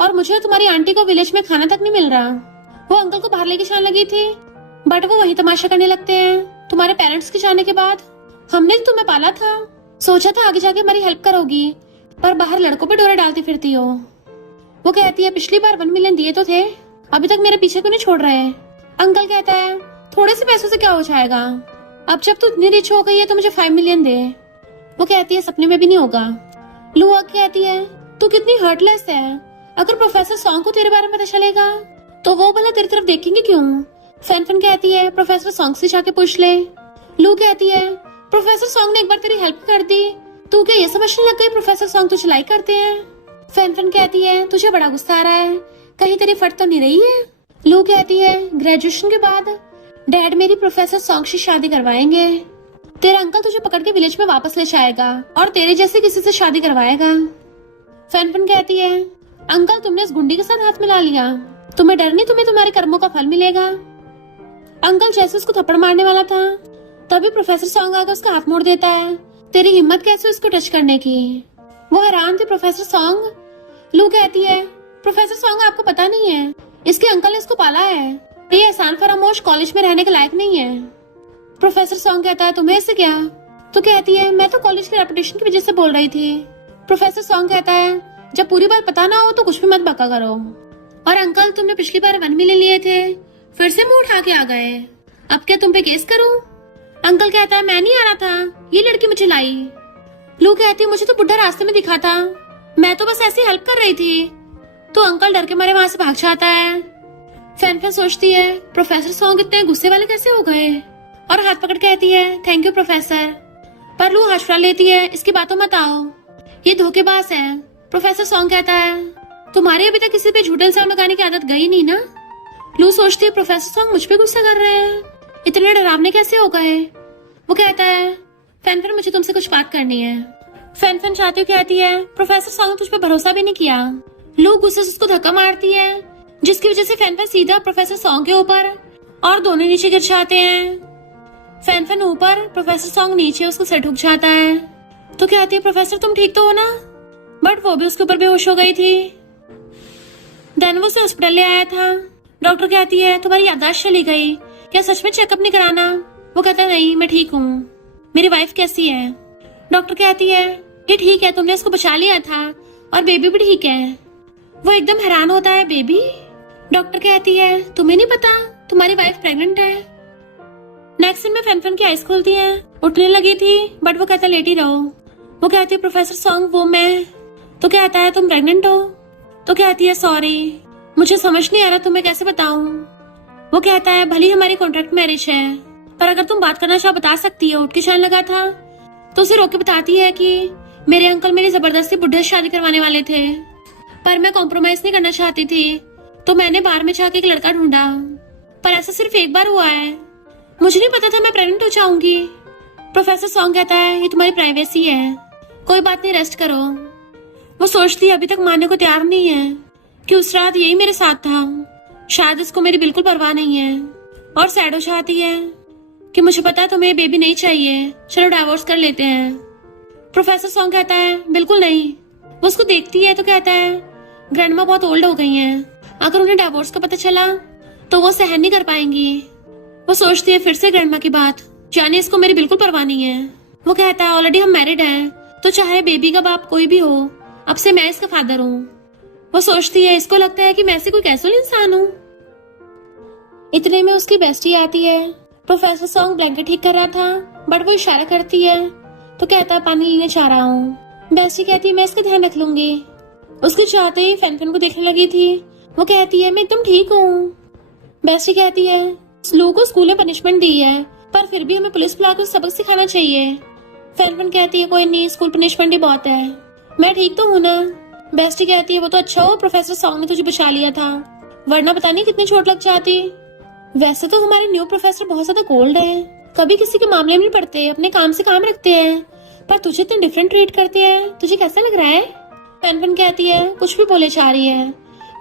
और मुझे तुम्हारी आंटी को विलेज में खाना तक नहीं मिल रहा। वो अंकल को बाहर लेके जाने लगी थी बट वो वही तमाशा करने लगते हैं। तुम्हारे पेरेंट्स के जाने के बाद हमने तुम्हें पाला था, सोचा था आगे जाके हमारी हेल्प करोगी, पर बाहर लड़कों पे डोरे डालती फिरती हो। वो कहती है पिछली बार 1 मिलियन दिए तो थे, अभी तक मेरे पीछे क्यों नहीं छोड़ रहे। अंकल कहता है थोड़े से पैसों से क्या हो जाएगा, अब जब तू इतनी रिच हो गई है तो मुझे 5 मिलियन दे। वो कहती है सपने में भी नहीं होगा। लुआ कहती है तू कितनी हर्टलेस है, अगर प्रोफेसर सॉन्ग को तेरे बारे में पता चलेगा तो वो भला तेरी तरफ देखेंगे क्यों। फैन फैन कहती है प्रोफेसर सॉन्ग से जाके पूछ ले। लू कहती है प्रोफेसर सॉन्ग ने एक बार तेरी हेल्प कर दी, तू क्या ये समझने लग गई प्रोफेसर सॉन्ग तुझे लाइक करते हैं। फैन फैन कहती है तुझे बड़ा गुस्सा आ रहा है, कहीं तेरी फट तो नहीं रही है। लू कहती है ग्रेजुएशन के बाद डैड मेरी प्रोफेसर सॉन्ग से शादी करवाएंगे। तेरा अंकल तुझे पकड़ के विलेज में वापस ले जाएगा और तेरे जैसे किसी से शादी करवाएगा। फैन फैन कहती है अंकल तुमने इस गुंडी के साथ हाथ मिला लिया, तुम्हें डर नहीं, तुम्हें तुम्हारे कर्मों का फल मिलेगा। अंकल जैसे उसको थप्पड़ मारने वाला था तभी प्रोफेसर सॉन्ग आकर उसका हाथ मोड़ देता है। तेरी हिम्मत कैसे उसको टच करने की। वो हैरान थे प्रोफेसर सॉन्ग। लू कहती है प्रोफेसर सॉन्ग आपको पता नहीं है, इसके अंकल ने इसको पाला है, ये एहसान फरामोश कॉलेज में रहने के लायक नहीं है। प्रोफेसर सॉन्ग कहता है तुम्हें इससे क्या। तो कहती है मैं तो कॉलेज की रेपुटेशन की वजह से बोल रही थी। प्रोफेसर सॉन्ग कहता है जब पूरी बात पता ना हो तो कुछ भी मत बका करो। और अंकल तुमने पिछली बार 1 मिलियन लिए थे, फिर से मुंह उठा के आ गए, अब क्या तुम पे केस करूं। अंकल कहता है मैं नहीं आ रहा था, ये लड़की मुझे लाई। लू कहती है मुझे तो बुढ़ा रास्ते में दिखा था, मैं तो बस ऐसी हेल्प कर रही थी। तो अंकल डर के मारे वहां से भाग जाता है। फैन फैन सोचती है प्रोफेसर सॉन्ग इतने गुस्से वाले कैसे हो गए और हाथ पकड़ कहती है थैंक यू प्रोफेसर। पर लू हाथ फुला लेती है इसकी बातों मत आओ, ये धोखेबाज है। प्रोफेसर सॉन्ग कहता है तुम्हारी अभी तक किसी पे झूठे इल्जाम लगाने की आदत गई नहीं ना। लू सोचती है प्रोफेसर सॉन्ग मुझ पे गुस्सा कर रहे हैं, इतने डरावने कैसे हो गए। वो कहता है फैन फैन मुझे तुमसे कुछ बात करनी है। फैन फैन चाहती हुई कहती है प्रोफेसर सॉन्ग तुझ पे भरोसा भी नहीं किया। लू गुस्से से उसको धक्का मारती है जिसकी वजह से फैन फैन सीधा प्रोफेसर सॉन्ग के ऊपर और दोनों नीचे गिर जाते हैं। फैन फैन ऊपर, प्रोफेसर सॉन्ग नीचे, उसको सिर ठुक जाता है। तो कहती है प्रोफेसर तुम ठीक तो हो ना, बट वो भी उसके ऊपर बेहोश हो गई थी। देन वो उसे हॉस्पिटल ले आया था। डॉक्टर कहती है तुम्हारी याददाश्त चली गई, क्या सच में चेकअप नहीं कराना। वो कहता है नहीं मैं ठीक हूँ। मेरी वाइफ कैसी है। डॉक्टर कहती है ये ठीक है, तुमने उसको बचा लिया था और बेबी भी ठीक है। वो एकदम हैरान होता है बेबी। डॉक्टर कहती है तुम्हें नहीं पता तुम्हारी वाइफ प्रेग्नेंट है। नेक्स्ट दिन में फैन फैन की आइज खुलती है, उठने लगी थी बट वो कहता लेटी रहो। वो कहती है प्रोफेसर सॉन्ग वो मैं। तो कहता है तुम प्रेग्नेंट हो। तो कहती है सॉरी मुझे समझ नहीं आ रहा तुम्हें कैसे बताऊं। वो कहता है भली हमारी कॉन्ट्रैक्ट मैरिज है, पर अगर तुम बात करना चाहो बता सकती हो। उठ के जाने लगा था तो उसे रोक के बताती है कि मेरे अंकल मेरी जबरदस्ती बुढ़े से शादी करवाने वाले थे, पर मैं कॉम्प्रोमाइज नहीं करना चाहती थी, तो मैंने बाहर में जाके एक लड़का ढूंढा, पर ऐसा सिर्फ एक बार हुआ है। मुझे नहीं पता था मैं प्रेग्नेंट हो जाऊंगी। प्रोफेसर सॉन्ग कहता है ये तुम्हारी प्राइवेसी है, कोई बात नहीं रेस्ट करो। वो सोचती है अभी तक मानने को तैयार नहीं है कि उस रात यही मेरे साथ था, शायद इसको मेरी बिल्कुल परवाह नहीं है। और सैड हो जाती है कि मुझे पता है तुम्हें बेबी नहीं चाहिए, चलो डाइवोर्स कर लेते हैं। प्रोफेसर सॉन्ग कहता है बिल्कुल नहीं। वो उसको देखती है तो कहता है ग्रैंडमा बहुत ओल्ड हो गई हैं, अगर उन्हें डाइवोर्स का पता चला तो वो सहन नहीं कर पाएंगी। वो सोचती है फिर से ग्रैंडमा की बात, जाने इसको मेरी बिल्कुल परवाह नहीं है। वो कहता है ऑलरेडी हम मैरिड हैं, तो चाहे बेबी का बाप कोई भी हो, अब से मैं इसका फादर हूँ। वो सोचती है, इसको लगता है कि मैं ऐसी कोई कैजुअल इंसान हूँ। इतने में उसकी बेस्टी आती है। प्रोफेसर सॉन्ग ब्लैंकेट ठीक कर रहा था, बट वो इशारा करती है तो कहता है पानी लेने जा रहा हूँ। बेस्टी कहती है मैं इसका ध्यान रख लूंगी। उसके चाहते ही फैन को देखने लगी थी। वो कहती है मैं एकदम ठीक हूँ। बेस्टी कहती है लू को स्कूल में पनिशमेंट दी है, पर फिर भी हमें पुलिस बुलाकर सबक सिखाना चाहिए। फैन कहती है कोई नहीं, स्कूल पनिशमेंट ही बहुत है, मैं ठीक तो हूँ ना। बेस्टी कहती है वो तो अच्छा हो प्रोफेसर सॉन्ग ने तुझे बचा लिया था, वरना पता नहीं कितनी चोट लग जाती। वैसे तो हमारे न्यू प्रोफेसर बहुत ज्यादा कोल्ड है, कभी किसी के मामले में नहीं पड़ते, अपने काम से काम रखते हैं, पर तुझे इतने डिफरेंट ट्रीट करते हैं, तुझे कैसा लग रहा है? फैन कहती है कुछ भी बोले जा रही है,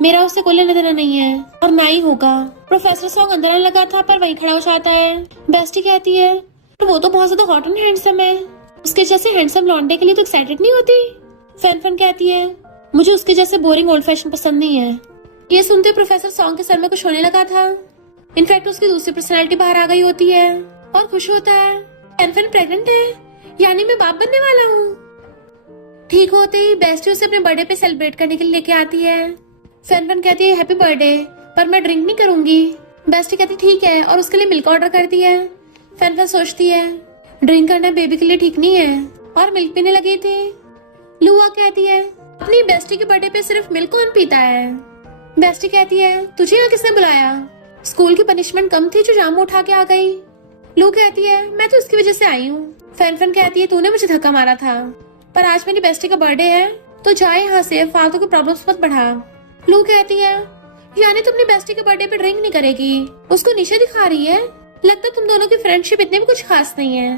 मेरा उससे कोई लेना देना नहीं है और ना ही होगा। प्रोफेसर सॉन्ग अंदर आने लगा था पर वहीं खड़ा हो जाता है। बेस्टी कहती है वो तो बहुत ज्यादा हॉट एंड हैंडसम है, उसके जैसे हैंडसम लौंडे के लिए तो एक्साइटेड नहीं होती। फैन कहती है मुझे उसके जैसे बोरिंग ओल्ड फैशन पसंद नहीं है। ये सुनते प्रोफेसर सॉन्ग के सर में कुछ होने लगा था। इनफैक्ट उसकी दूसरी पर्सनालिटी बाहर आ गई होती है और खुश होता है। फैन प्रेग्नेंट है, यानी मैं बाप बनने वाला हूँ। ठीक होते ही बेस्टी उसे अपने बर्थडे पे सेलिब्रेट करने के लिए लेके आती है। फैन कहती है हैप्पी बर्थडे, पर मैं ड्रिंक नहीं करूंगी। बेस्टी कहती ठीक है और उसके लिए मिल्क ऑर्डर करती है। फैन सोचती है ड्रिंक करना बेबी के लिए ठीक नहीं है और मिल्क पीने लगी थी। लुआ कहती है अपनी बेस्टी के बर्थडे पे सिर्फ मिल्क कौन पीता है? बेस्टी कहती है तुझे यहाँ किसने बुलाया? स्कूल की पनिशमेंट कम थी जो जाम उठा के आ गई। लू कहती है मैं तो उसकी वजह से आई हूँ। फैन कहती है तूने मुझे धक्का मारा था, पर आज मेरी बेस्टी का बर्थडे है तो जा यहाँ से, फालतू की प्रॉब्लम्स मत बढ़ा। लू कहती है यानी तुम अपनी बेस्टी के बर्थडे पे ड्रिंक नहीं करेगी, उसको नीचे दिखा रही है, लगता तुम दोनों की फ्रेंडशिप इतनी भी कुछ खास नहीं है।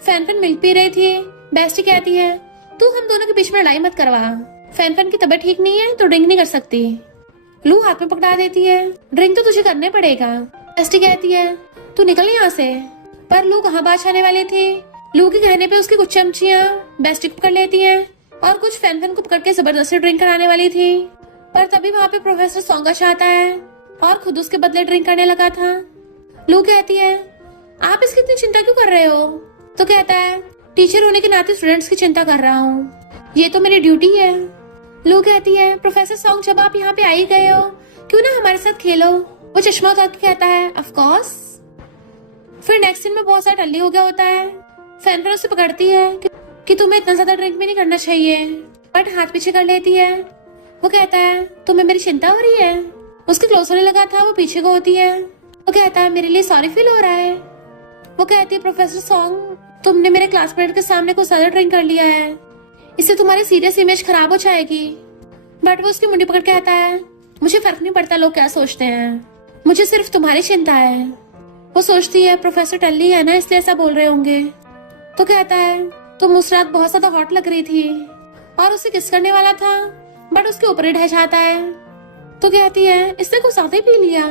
फैन मिल्क पी रही थी। बेस्टी कहती है तू हम दोनों के बीच में लड़ाई मत करवा, फैन की तबीयत ठीक नहीं है तो ड्रिंक नहीं कर सकती। लू हाथ में पकड़ा देती है ड्रिंक तो तुझे करने पड़ेगा। बेस्टी कहती है तू निकल यहाँ से, पर लू कहाँ बात आने वाली थी। लू के कहने पे उसकी कुछ चमचियां बेस्टी को पकड़ लेती हैं और कुछ फैन को पकड़ के जबरदस्ती ड्रिंक कराने वाली थी, पर तभी वहाँ पे प्रोफेसर सॉन्ग आता है और खुद उसके बदले ड्रिंक करने लगा था। लू कहती है आप इसकी इतनी चिंता क्यों कर रहे हो? तो कहता है टीचर होने के नाते स्टूडेंट्स की चिंता कर रहा हूँ, ये तो मेरी ड्यूटी है। लू कहती है प्रोफेसर सॉन्ग जब आप यहाँ पे आ ही गए हो क्यों ना हमारे साथ खेलो। वो चश्मा उतार के कहता है ऑफ कोर्स। फिर नेक्स्ट दिन में बहुत सारा टल्ली हो गया होता है। फैन उसे पकड़ती है कि तुम्हें इतना ज्यादा ड्रिंक भी नहीं करना चाहिए, बट हाथ पीछे कर लेती है। वो कहता है तुम्हें मेरी चिंता हो रही है? उसके क्लोज होने लगा था, वो पीछे को होती है। वो कहता है मेरे लिए सॉरी फील हो रहा है। वो कहती है प्रोफेसर सॉन्ग तुमने मेरे क्लासमेट के सामने कुछ ज्यादा ड्रिंक कर लिया है, इससे तुम्हारी सीरियस इमेज खराब हो जाएगी। बट वो उसकी मुंडी पकड़ के कहता है मुझे फर्क नहीं पड़ता लोग क्या सोचते हैं, मुझे सिर्फ तुम्हारी चिंता है। वो सोचती है प्रोफेसर टल्ली है ना इसलिए ऐसा बोल रहे होंगे। तो कहता है तुम उस रात बहुत ज्यादा हॉट लग रही थी और उसे किस करने वाला था, बट उसके ऊपर ही ढह जाता है। तो कहती है इसने कुछ ज्यादा ही पी लिया।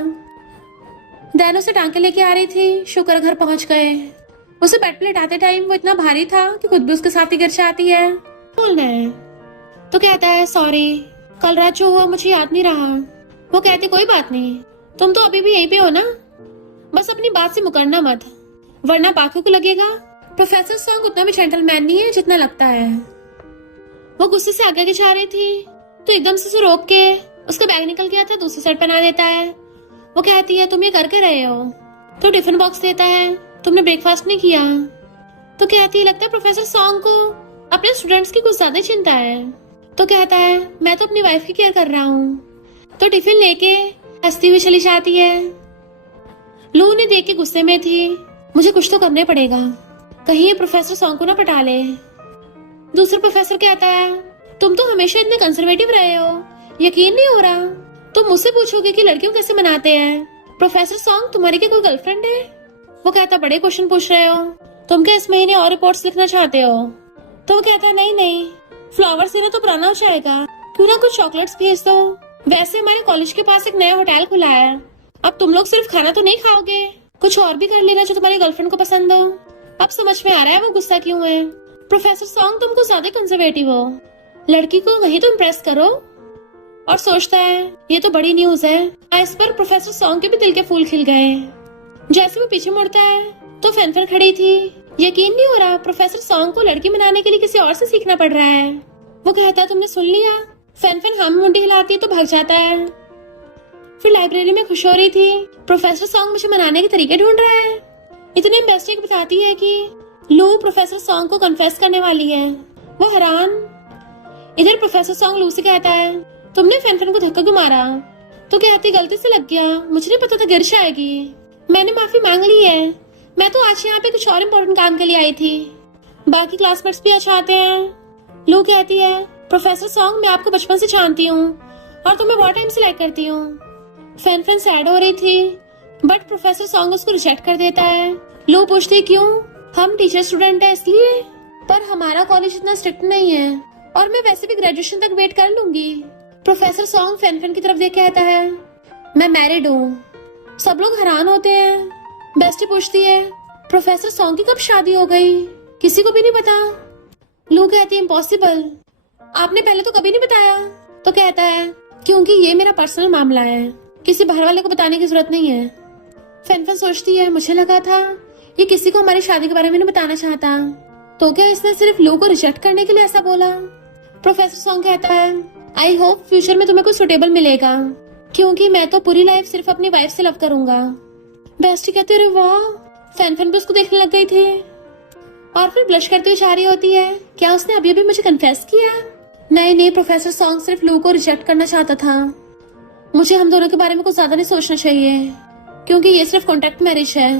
दैन उसे टांके लेके आ रही थी, शुक्र घर पहुंच गए। उसे बेड पे लेटाते टाइम वो इतना भारी था कि खुद भी उसके साथ ही गिर जाती है। बोलना है तो कहता है सॉरी, कल रात जो हुआ मुझे याद नहीं रहा। वो कहती कोई बात नहीं, तुम तो अभी भी यहीं पे हो ना, बस अपनी बात से मुकरना मत, वरना बाकियों को लगेगा प्रोफेसर सॉन्ग उतना भी जेंटलमैन नहीं है जितना लगता है। वो गुस्से से आगे जा रही थी तो एकदम से उसे रोक के उसका बैग निकल गया था, दूसरी साइड पहना देता है। वो कहती है तुम ये करके रहे हो? तो टिफिन बॉक्स देता है, तुमने ब्रेकफास्ट नहीं किया। तो कहती है लगता है प्रोफेसर सॉन्ग को अपने स्टूडेंट्स की कुछ ज्यादा चिंता है। तो कहता है मैं तो अपनी वाइफ की केयर कर रहा हूँ। तो टिफिन लेके हंसती हुई चली जाती है। लू उन्हें देख के गुस्से में थी, मुझे कुछ तो करने पड़ेगा, कहीं ये प्रोफेसर सॉन्ग को ना पटा ले। दूसरा प्रोफेसर कहता है तुम तो हमेशा इतने कंजर्वेटिव रहे हो, यकीन नहीं हो रहा, तुम मुझसे पूछोगे कि लड़कियों कैसे मनाते हैं। प्रोफेसर सॉन्ग तुम्हारी क्या कोई गर्लफ्रेंड है? वो कहता बड़े क्वेश्चन पूछ रहे हो, तुम क्या इस महीने और रिपोर्ट्स लिखना चाहते हो? तो वो कहता नहीं नहीं, फ्लावर्स देना तो पुराना हो जाएगा, क्यों ना कुछ चॉकलेट्स भेज दो। वैसे हमारे कॉलेज के पास एक नया होटल खुला है, अब तुम लोग सिर्फ खाना तो नहीं खाओगे, कुछ और भी कर लेना जो तुम्हारी गर्लफ्रेंड को पसंद हो। अब समझ में आ रहा है वो गुस्सा क्यों है। प्रोफेसर सॉन्ग तुमको ज्यादा कंजर्वेटिव हो, लड़की को वही तो इम्प्रेस करो। और सोचता है ये तो बड़ी न्यूज है। इस पर प्रोफेसर सॉन्ग के भी दिल के फूल खिल गए। जैसे वो पीछे मुड़ता है तो फैनफैन खड़ी थी। यकीन नहीं हो रहा, प्रोफेसर सॉन्ग को लड़की बनाने के लिए किसी और से सीखना पड़ रहा है। वो कहता है तुमने सुन लिया। फैनफैन हाँ में मुंडी हिलाती है तो भाग जाता है। फिर लाइब्रेरी में खुश हो रही थी, प्रोफेसर सॉन्ग मुझे मनाने के तरीके ढूंढ रहा है। इतने बेस्टिक बताती है कि लू प्रोफेसर सॉन्ग को कन्फेस करने वाली है। वो हैरान। इधर प्रोफेसर सॉन्ग लू से कहता है तुमने फैनफैन को धक्का क्यों मारा? तो कहती गलती से लग गया, मुझे नहीं पता था गिर जाएगी, मैंने माफी मांग ली है। मैं तो आज यहाँ पे कुछ और इम्पोर्टेंट काम के लिए आई थी। बाकी क्लासमेट्स भी अच्छा आते हैं। लू कहती है प्रोफेसर सॉन्ग मैं आपको बचपन से जानती हूँ और तुम्हें बहुत टाइम से लाइक करती हूँ। फैनफैन सैड हो रही थी बट प्रोफेसर सॉन्ग उसको रिजेक्ट कर देता है। लू पूछती क्यों? हम टीचर स्टूडेंट है इसलिए, पर हमारा कॉलेज इतना स्ट्रिक्ट नहीं है और मैं वैसे भी ग्रेजुएशन तक वेट कर लूंगी। प्रोफेसर सॉन्ग फैनफैन की तरफ देख कहता है मैं मैरिड हूँ। सब लोग हैरान होते हैं। बेस्टी पूछती है प्रोफेसर सॉन्ग की कब शादी हो गई? किसी को भी नहीं पता। लू कहती है इम्पॉसिबल, आपने पहले तो कभी नहीं बताया। तो कहता है क्योंकि ये मेरा पर्सनल मामला है, किसी बाहर वाले को बताने की जरूरत नहीं है। फैनफैन सोचती है मुझे लगा था ये किसी को हमारी शादी के बारे में नहीं बताना चाहता, तो क्या इसने सिर्फ लू को रिजेक्ट करने के लिए ऐसा बोला? प्रोफेसर सॉन्ग कहता है आई होप फ्यूचर में तुम्हें कुछ सुटेबल मिलेगा, क्योंकि मैं तो पूरी लाइफ सिर्फ अपनी वाइफ से लव करूंगा। बेस्टी कहते अरे वाह। फैनफैन भी उसको देखने लग गई थी और फिर ब्लश करती हुई जा रही होती है। क्या उसने अभी अभी मुझे कन्फेस किया? नहीं, प्रोफेसर सॉन्ग सिर्फ लू को रिजेक्ट करना चाहता था। मुझे हम दोनों के बारे में कुछ ज्यादा नहीं सोचना चाहिए, क्योंकि ये सिर्फ कॉन्ट्रैक्ट मैरिज है।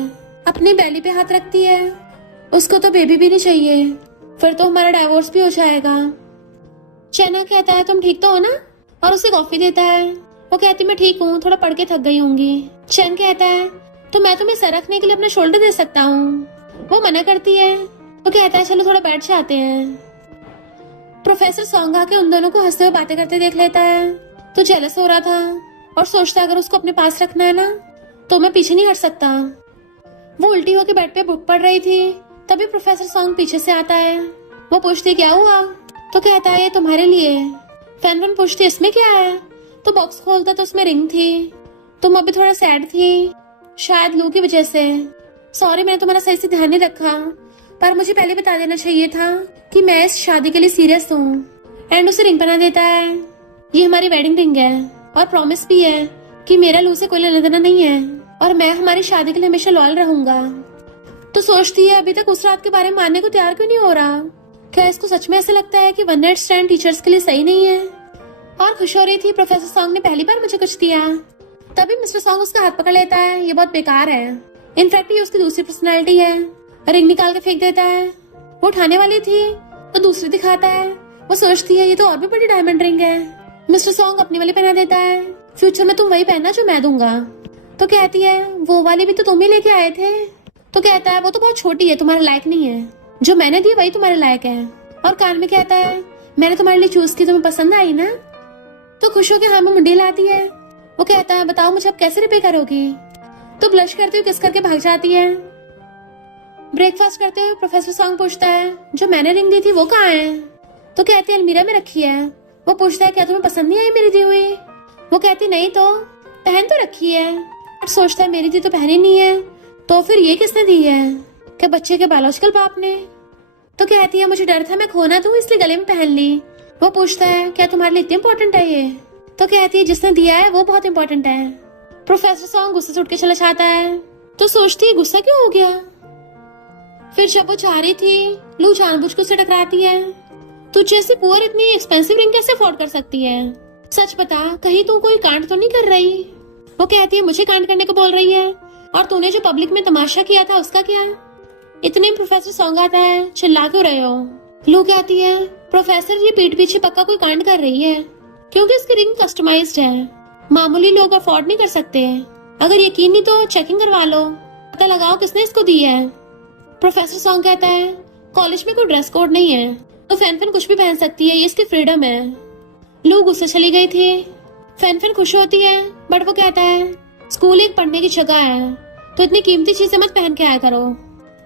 अपनी बैली पे हाथ रखती है, उसको तो बेबी भी नहीं चाहिए, फिर तो हमारा डाइवोर्स भी हो जाएगा। चैना कहता है तुम ठीक तो हो ना, और उसे कॉफी देता है। वो कहती मैं ठीक हूँ, थोड़ा पढ़ के थक गई होंगी। चैन कहता है तो मैं तुम्हें सर रखने के लिए अपना शोल्डर दे सकता हूँ। वो मना करती है। वो कहता है चलो थोड़ा बैठ जाते हैं। प्रोफेसर सॉन्ग आके उन दोनों को हंसते हुए बातें करते देख लेता है तो जेलस हो रहा था और सोचता अगर उसको अपने पास रखना है ना तो मैं पीछे नहीं हट सकता। वो उल्टी होकर बेड पे बुक पढ़ रही थी, तभी प्रोफेसर सॉन्ग पीछे से आता है। वो पूछती क्या हुआ? तो कहता है ये तुम्हारे लिए। फैनफैन पूछती इसमें क्या है? तो बॉक्स खोलता तो उसमें रिंग थी। तुम अभी थोड़ा सैड थी, शायद लू की वजह से। सॉरी मैंने तुम्हारा सही से ध्यान नहीं रखा, पर मुझे पहले बता देना चाहिए था कि मैं इस शादी के लिए सीरियस हूँ। एंड उसे रिंग पहना देता है। ये हमारी वेडिंग रिंग है और प्रॉमिस भी है कि मेरा लू से कोई लेना देना नहीं है और मैं हमारी शादी के लिए हमेशा लॉयल रहूंगा। तो सोचती है अभी तक उस रात के बारे में मानने को तैयार क्यों नहीं हो रहा? क्या इसको सच में ऐसा लगता है कि वन नाइट स्टैंड टीचर्स के लिए सही नहीं है? और खुश हो रही थी प्रोफेसर सॉन्ग ने पहली बार मुझे कुछ दिया। तभी मिस्टर सॉन्ग उसका हाथ पकड़ लेता है। ये बहुत बेकार है, इनफैक्ट ये उसकी दूसरी पर्सनैलिटी है। रिंग निकाल के फेंक देता है। वो उठाने वाली थी तो दूसरी दिखाता है। वो सोचती है ये तो और भी बड़ी डायमंड रिंग है। मिस्टर सॉन्ग अपनी वाली पहना देता है। फ्यूचर में तुम वही पहनना जो मैं दूंगा। तो कहती है वो वाली भी तो तुम ही लेके आए थे। तो कहता है वो तो बहुत छोटी है, तुम्हारे लायक नहीं है, जो मैंने दी वही तुम्हारे लायक है। और कान में कहता है मैंने तुम्हारे लिए चूज की, तुम्हें पसंद आई ना? तो खुश होकर हाँ में मुंडी लाती है। वो कहता है बताओ मुझे अब कैसे रिपे करोगी? तो ब्लश करते हुए किस करके भाग जाती है। ब्रेकफास्ट करते हुए प्रोफेसर सॉन्ग पूछता है जो मैंने रिंग दी थी वो कहाँ है? तो कहती है अलमीरा में रखी है। वो पूछता है क्या तुम्हें पसंद नहीं आई मेरी दी हुई? वो कहती नहीं तो पहन तो रखी है। और सोचता है मेरी दी तो पहनी नहीं है, तो फिर ये किसने दी है? क्या बच्चे के बायोलॉजिकल बाप ने? तो कहती है मुझे डर था मैं खोना दूं इसलिए गले में पहन ली। वो पूछता है क्या तुम्हारे लिए इतनी इम्पोर्टेंट है ये? तो कहती है जिसने दिया है वो बहुत इम्पोर्टेंट है। प्रोफेसर सॉन्ग गुस्से से उठ के चला जाता है। तो सोचती है गुस्सा क्यों हो गया। फिर जब वो जा रही थी लू जानबूझ के उसे टकराती है। तू जैसी पुअर इतनी एक्सपेंसिव रिंग कैसे अफोर्ड कर सकती है? सच बता कहीं तू कोई कांड तो नहीं कर रही? वो कहती है मुझे कांड करने को बोल रही है, और तूने जो पब्लिक में तमाशा किया था उसका क्या? इतने में प्रोफेसर सॉन्ग आता है। चिल्ला क्यों रहे हो? लू कहती है प्रोफेसर ये पीठ पीछे पक्का कोई कांड कर रही है, क्योंकि इसकी रिंग कस्टमाइज्ड है, मामूली लोग अफोर्ड नहीं कर सकते। अगर यकीन नहीं तो चेकिंग करवा लो, पता लगाओ किसने इसको दी है। प्रोफेसर सॉन्ग कहता है कॉलेज में कोई ड्रेस कोड नहीं है, तो फैनफैन कुछ भी पहन सकती है, ये इसकी फ्रीडम है। लू गुस्से चली गई थी। फैनफैन खुश होती है बट वो कहता है स्कूल एक पढ़ने की जगह है, तो इतनी कीमती चीजें मत पहन के आया करो।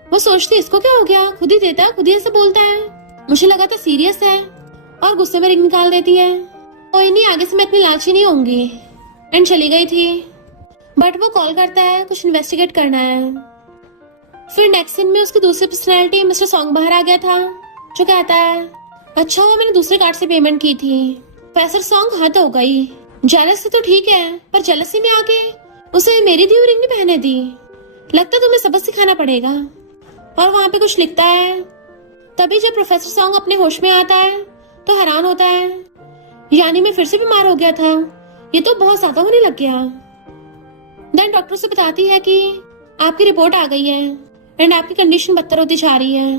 वो सोचती इसको क्या हो गया, खुद ही देता खुद ही ऐसे बोलता है, मुझे लगा था सीरियस है। और गुस्से में रिंग निकाल देती है। कोई नहीं आगे से मैं इतनी लालची नहीं होंगी। एंड चली गई थी। बट वो कॉल करता है कुछ इन्वेस्टिगेट करना है। फिर नेक्स्ट सीन में उसकी दूसरी पर्सनैलिटी मिस्टर सॉन्ग बाहर आ गया था, जो कहता है अच्छा हुआ मैंने दूसरे कार्ड से पेमेंट की थी। प्रोफेसर सॉन्ग हद हो गई, जेलसी तो ठीक है पर जेलसी में आके उसे मेरी दी हुई रिंग नहीं पहने दी। लगता तुम्हें सबक सिखाना पड़ेगा। और वहां पे कुछ लिखता है। तभी जब प्रोफेसर सॉन्ग अपने होश में आता है तो हैरान होता है, यानी मैं फिर से बीमार हो गया था, ये तो बहुत ज्यादा होने लग गया। देन डॉक्टर से बताती है कि आपकी रिपोर्ट आ गई है एंड आपकी कंडीशन बदतर होती जा रही है।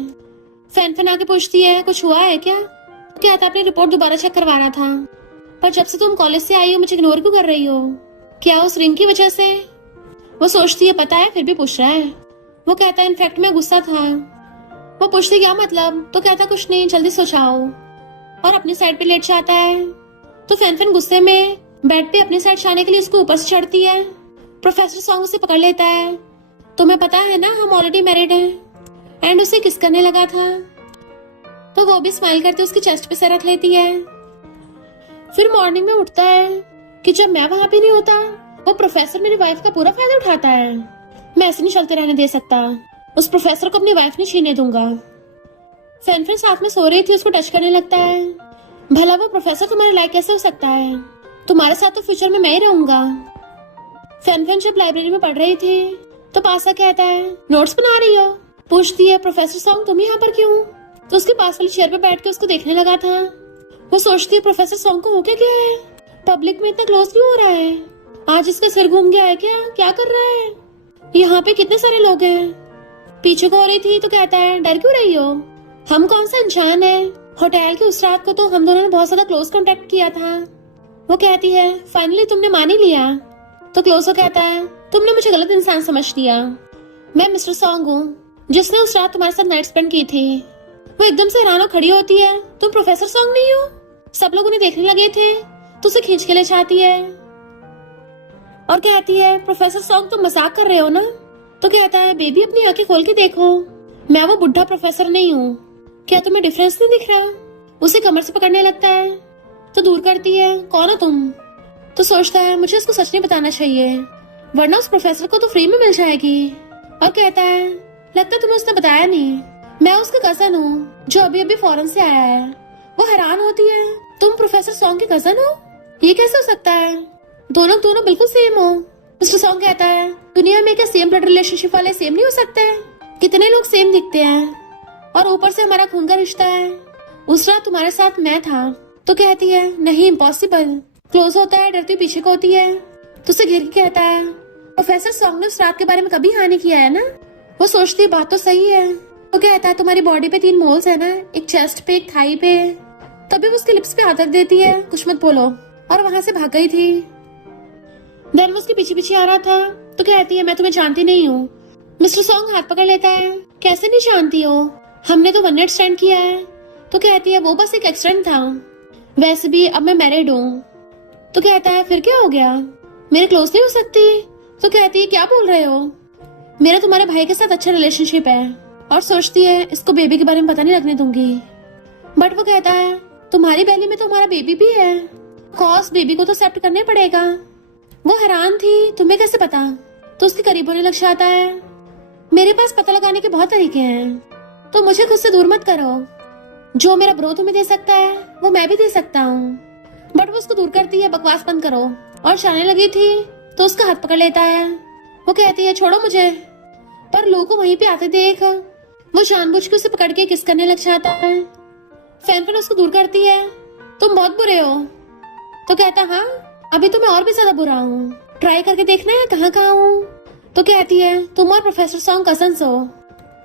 फैन आके पूछती है कुछ हुआ है क्या? क्या था अपनी रिपोर्ट दोबारा चेक करवाना था, पर जब से तुम कॉलेज से आई हो मुझे इग्नोर क्यों कर रही हो? क्या उस रिंग की वजह से? वो सोचती है पता है फिर भी पूछ रहा है। वो कहता है इनफैक्ट मैं गुस्सा था। वो पूछती क्या मतलब? तो कहता कुछ नहीं, जल्दी सो जाओ, और अपनी साइड पे लेट जाता है। तो फैन गुस्से में बेड पे अपनी साइड जाने के लिए उसको ऊपर से चढ़ती है। प्रोफेसर सॉन्ग उसे पकड़ लेता है। तुम्हें पता है ना हम ऑलरेडी मैरिड हैं, एंड उसे किस करने लगा था। तो वो भी स्माइल करते उसकी चेस्ट पे सर रख लेती है। फिर मॉर्निंग में उठता है कि जब मैं वहां पे नहीं होता वो प्रोफेसर मेरी वाइफ का पूरा फायदा उठाता है। मैं ऐसे नहीं चलते रहने दे सकता, उस प्रोफेसर को अपनी वाइफ नहीं छीनने दूंगा। फैन साथ में सो रही थी, उसको टच करने लगता है। भला वो प्रोफेसर तुम्हारे लायक कैसे हो सकता है? तुम्हारे साथ तो फ्यूचर में मैं ही रहूंगा। फैन जब लाइब्रेरी में पढ़ रही थी तो पासा कहता है नोट्स बना रही हो? पूछती है प्रोफेसर सॉन्ग तुम यहाँ पर क्यों? तो उसके पास वाली चेयर पे बैठ के उसको देखने लगा था। वो सोचती है प्रोफेसर सॉन्ग को हो क्या गया है, पब्लिक में इतना क्लोज क्यों हो रहा है? आज इसका सिर घूम गया है क्या कर रहा है? यहाँ पे कितने सारे लोग हैं। पीछे को हो रही थी तो कहता है डर क्यों रही हो, हम कौन सा इंसान है? होटल की उस रात को तो हम दोनों ने बहुत ज्यादा क्लोज कांटेक्ट किया था। वो कहती है फाइनली तुमने मान ही लिया। तो क्लोजो कहता है तुमने मुझे गलत इंसान समझ लिया, मैं मिस्टर सॉन्ग हूँ जिसने उस रात तुम्हारे साथ नाइट स्पेंड की थी। वो एकदम से हैरान खड़ी होती है, तुम प्रोफेसर सॉन्ग नहीं हो? सब लोग उन्हें देखने लगे थे तो उसे खींच के ले जाती है और कहती है प्रोफेसर सॉन्ग तुम मजाक कर रहे हो ना? तो कहता है बेबी अपनी आंखें खोल के देखो, मैं वो बुढ़ा प्रोफेसर नहीं हूँ, क्या तुम्हें डिफरेंस नहीं दिख रहा? उसे कमर से पकड़ने लगता है तो दूर करती है, कौन हो तुम? तो सोचता है मुझे उसको सच नहीं बताना चाहिए वरना उस प्रोफेसर को तो फ्री में मिल जाएगी। और कहता है लगता तुम्हें उसने बताया नहीं, मैं उसका कजन हूँ जो अभी अभी फॉरेन से आया है। वो हैरान होती है, तुम प्रोफेसर सॉन्ग के कजन हो? ये कैसे हो सकता है? दोनों बिल्कुल सेम हो। मिस्टर सॉन्ग कहता है दुनिया में क्या सेम ब्लड रिलेशनशिप वाले सेम नहीं हो सकते? कितने लोग सेम दिखते हैं, और ऊपर से हमारा खून का रिश्ता है। उस रात तुम्हारे साथ मैं था। तो कहती है नहीं इम्पॉसिबल। क्लोज होता है, डरती पीछे को होती है तो उसे घिर के कहता है प्रोफेसर सॉन्ग ने उस रात के बारे में कभी हानि किया है ना? वो सोचती है बात तो सही है। वो कहता है तुम्हारी बॉडी पे 3 मोल्स है ना, एक चेस्ट पे एक थाई पे। तभी वो उसके लिप्स पे हाथ रख देती है, कुछ मत बोलो, और वहां से भाग गई थी। देन वो उसके पीछे पीछे आ रहा था तो कहती है मैं तुम्हें जानती नहीं हूँ। मिस्टर सॉन्ग हाथ पकड़ लेता है, कैसे नहीं जानती हो, हमने तो 1 नाइट स्टैंड किया है। तो कहती है वो बस एक एक्सीडेंट था, वैसे भी अब मैं मैरिड हूँ। तो कहता है फिर क्या हो गया, मेरे क्लोज नहीं हो सकती? तो कहती है क्या बोल रहे हो, मेरा तुम्हारे भाई के साथ अच्छा रिलेशनशिप है। और सोचती है इसको बेबी के बारे में पता नहीं लगने दूंगी। बट वो कहता है तुम्हारी बेली में तो हमारा बेबी भी है, कॉज बेबी को तो एक्सेप्ट करना ही पड़ेगा। वो हैरान थी तुम्हें कैसे पता? तो उसके करीब होने लग जाता है, मेरे पास पता लगाने के बहुत तरीके हैं, तो मुझे खुद से दूर मत करो। जो मेरा ब्रो तुम्हें दे सकता है वो मैं भी दे सकता हूँ। बट वो उसको दूर करती है, बकवास बंद करो, और जाने लगी थी तो उसका हाथ पकड़ लेता है। वो कहती है छोड़ो मुझे, पर लोगों को वहीं पे आते देख वो जानबूझ के उसे पकड़ के किस करने लग जाता है। फैन उसको दूर करती है, तुम बहुत बुरे हो। तो कहता हाँ अभी तो मैं और भी ज्यादा बुरा हूँ, ट्राई करके देखना है कहाँ हूँ। तो कहती है तुम और प्रोफेसर सॉन्ग कजन्स हो,